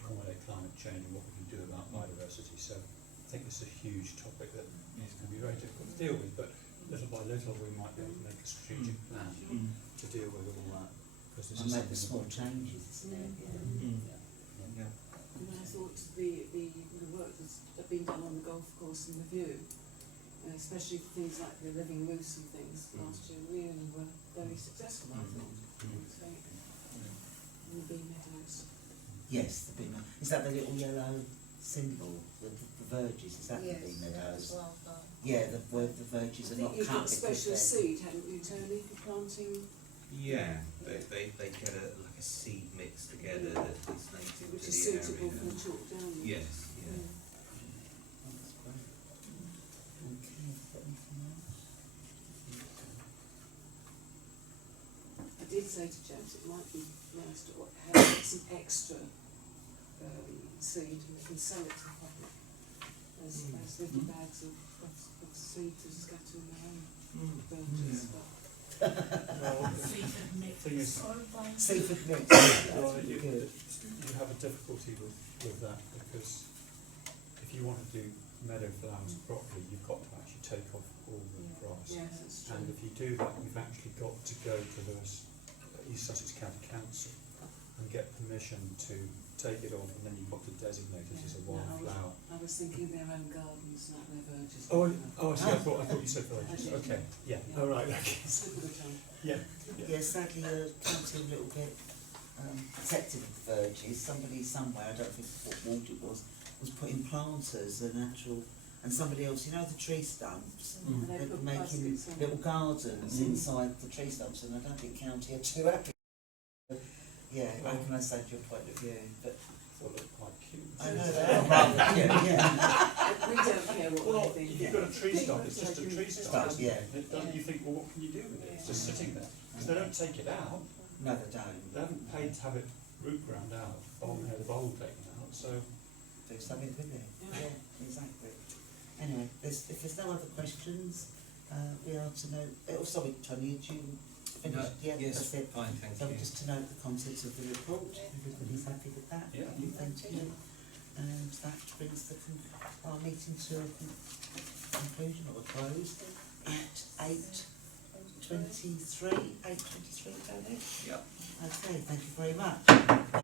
accommodate climate change and what we can do about biodiversity. So I think this is a huge topic that is going to be very difficult to deal with, but little by little we might be able to make a strategic plan to deal with all that. because this And is make the something small changes, isn't it? Yeah. Mm. Yeah. Yeah. And I thought the work that's been done on the golf course and the view, especially things like the living roofs and things last year, really were very successful, I thought. So, and the bee meadows. Yes, the bee meadows. Is that the little yellow symbol, the verges? Is that the bee Yes, meadows? as well, but Yeah, where the verges I are think not you've cut got special because seed, haven't you, Tony, for planting, Yeah, they get like a seed mix together that is native which to is the suitable for the area. chalk down. Yes, yeah. That's great. Okay, is there anything else? I did say to James it might be nice to have some extra seed and we can sell it to the public as little bags of seed to scatter in their own villages. Well, Seaford mix. thing is, Seafood mix. well, That's you, good. you have a difficulty with that because if you want to do meadow flowers properly, you've got to actually take off all the grass. Yes, that's And true. if you do that, you've actually got to go to the East Sussex County Council and get permission to take it off, and then you've got to designate it as a wild flower. I was thinking their own gardens, not their verges. Oh, I see. I thought you said villages. Okay. Yeah. Yeah. All right. Okay. Slip of the tongue. Yeah. Yeah, sadly, the county a little bit protective of the verges. Somebody somewhere, I don't think what ward it was putting planters and actual, and somebody else, you know, the tree stumps. And They they were put making baskets on. little gardens inside the tree stumps, and I don't think county are too happy. Yeah, how can I say your point of view? But Thought it looked quite cute. I know they are rather cute, yeah. We don't care what Well, they think. if you've got a tree stump, it's just a tree stump. Stump, yeah. Don't you think, well, what can you do with it? It's just sitting there. Because they don't take it out. No, they don't. They haven't paid to have it root ground out, or the bulb taken out, so. Do something with it. Yeah, exactly. Anyway, if there's no other questions, we are to know. Oh, sorry, Tony, did you finish? No, Yeah, yes, that's it. fine, thank So you. just to note the contents of the report. Everybody's happy with that? Yeah. Thank you. And that brings our meeting to a conclusion or a close at 8:23. 8:23, Tony? Yep. Okay, thank you very much.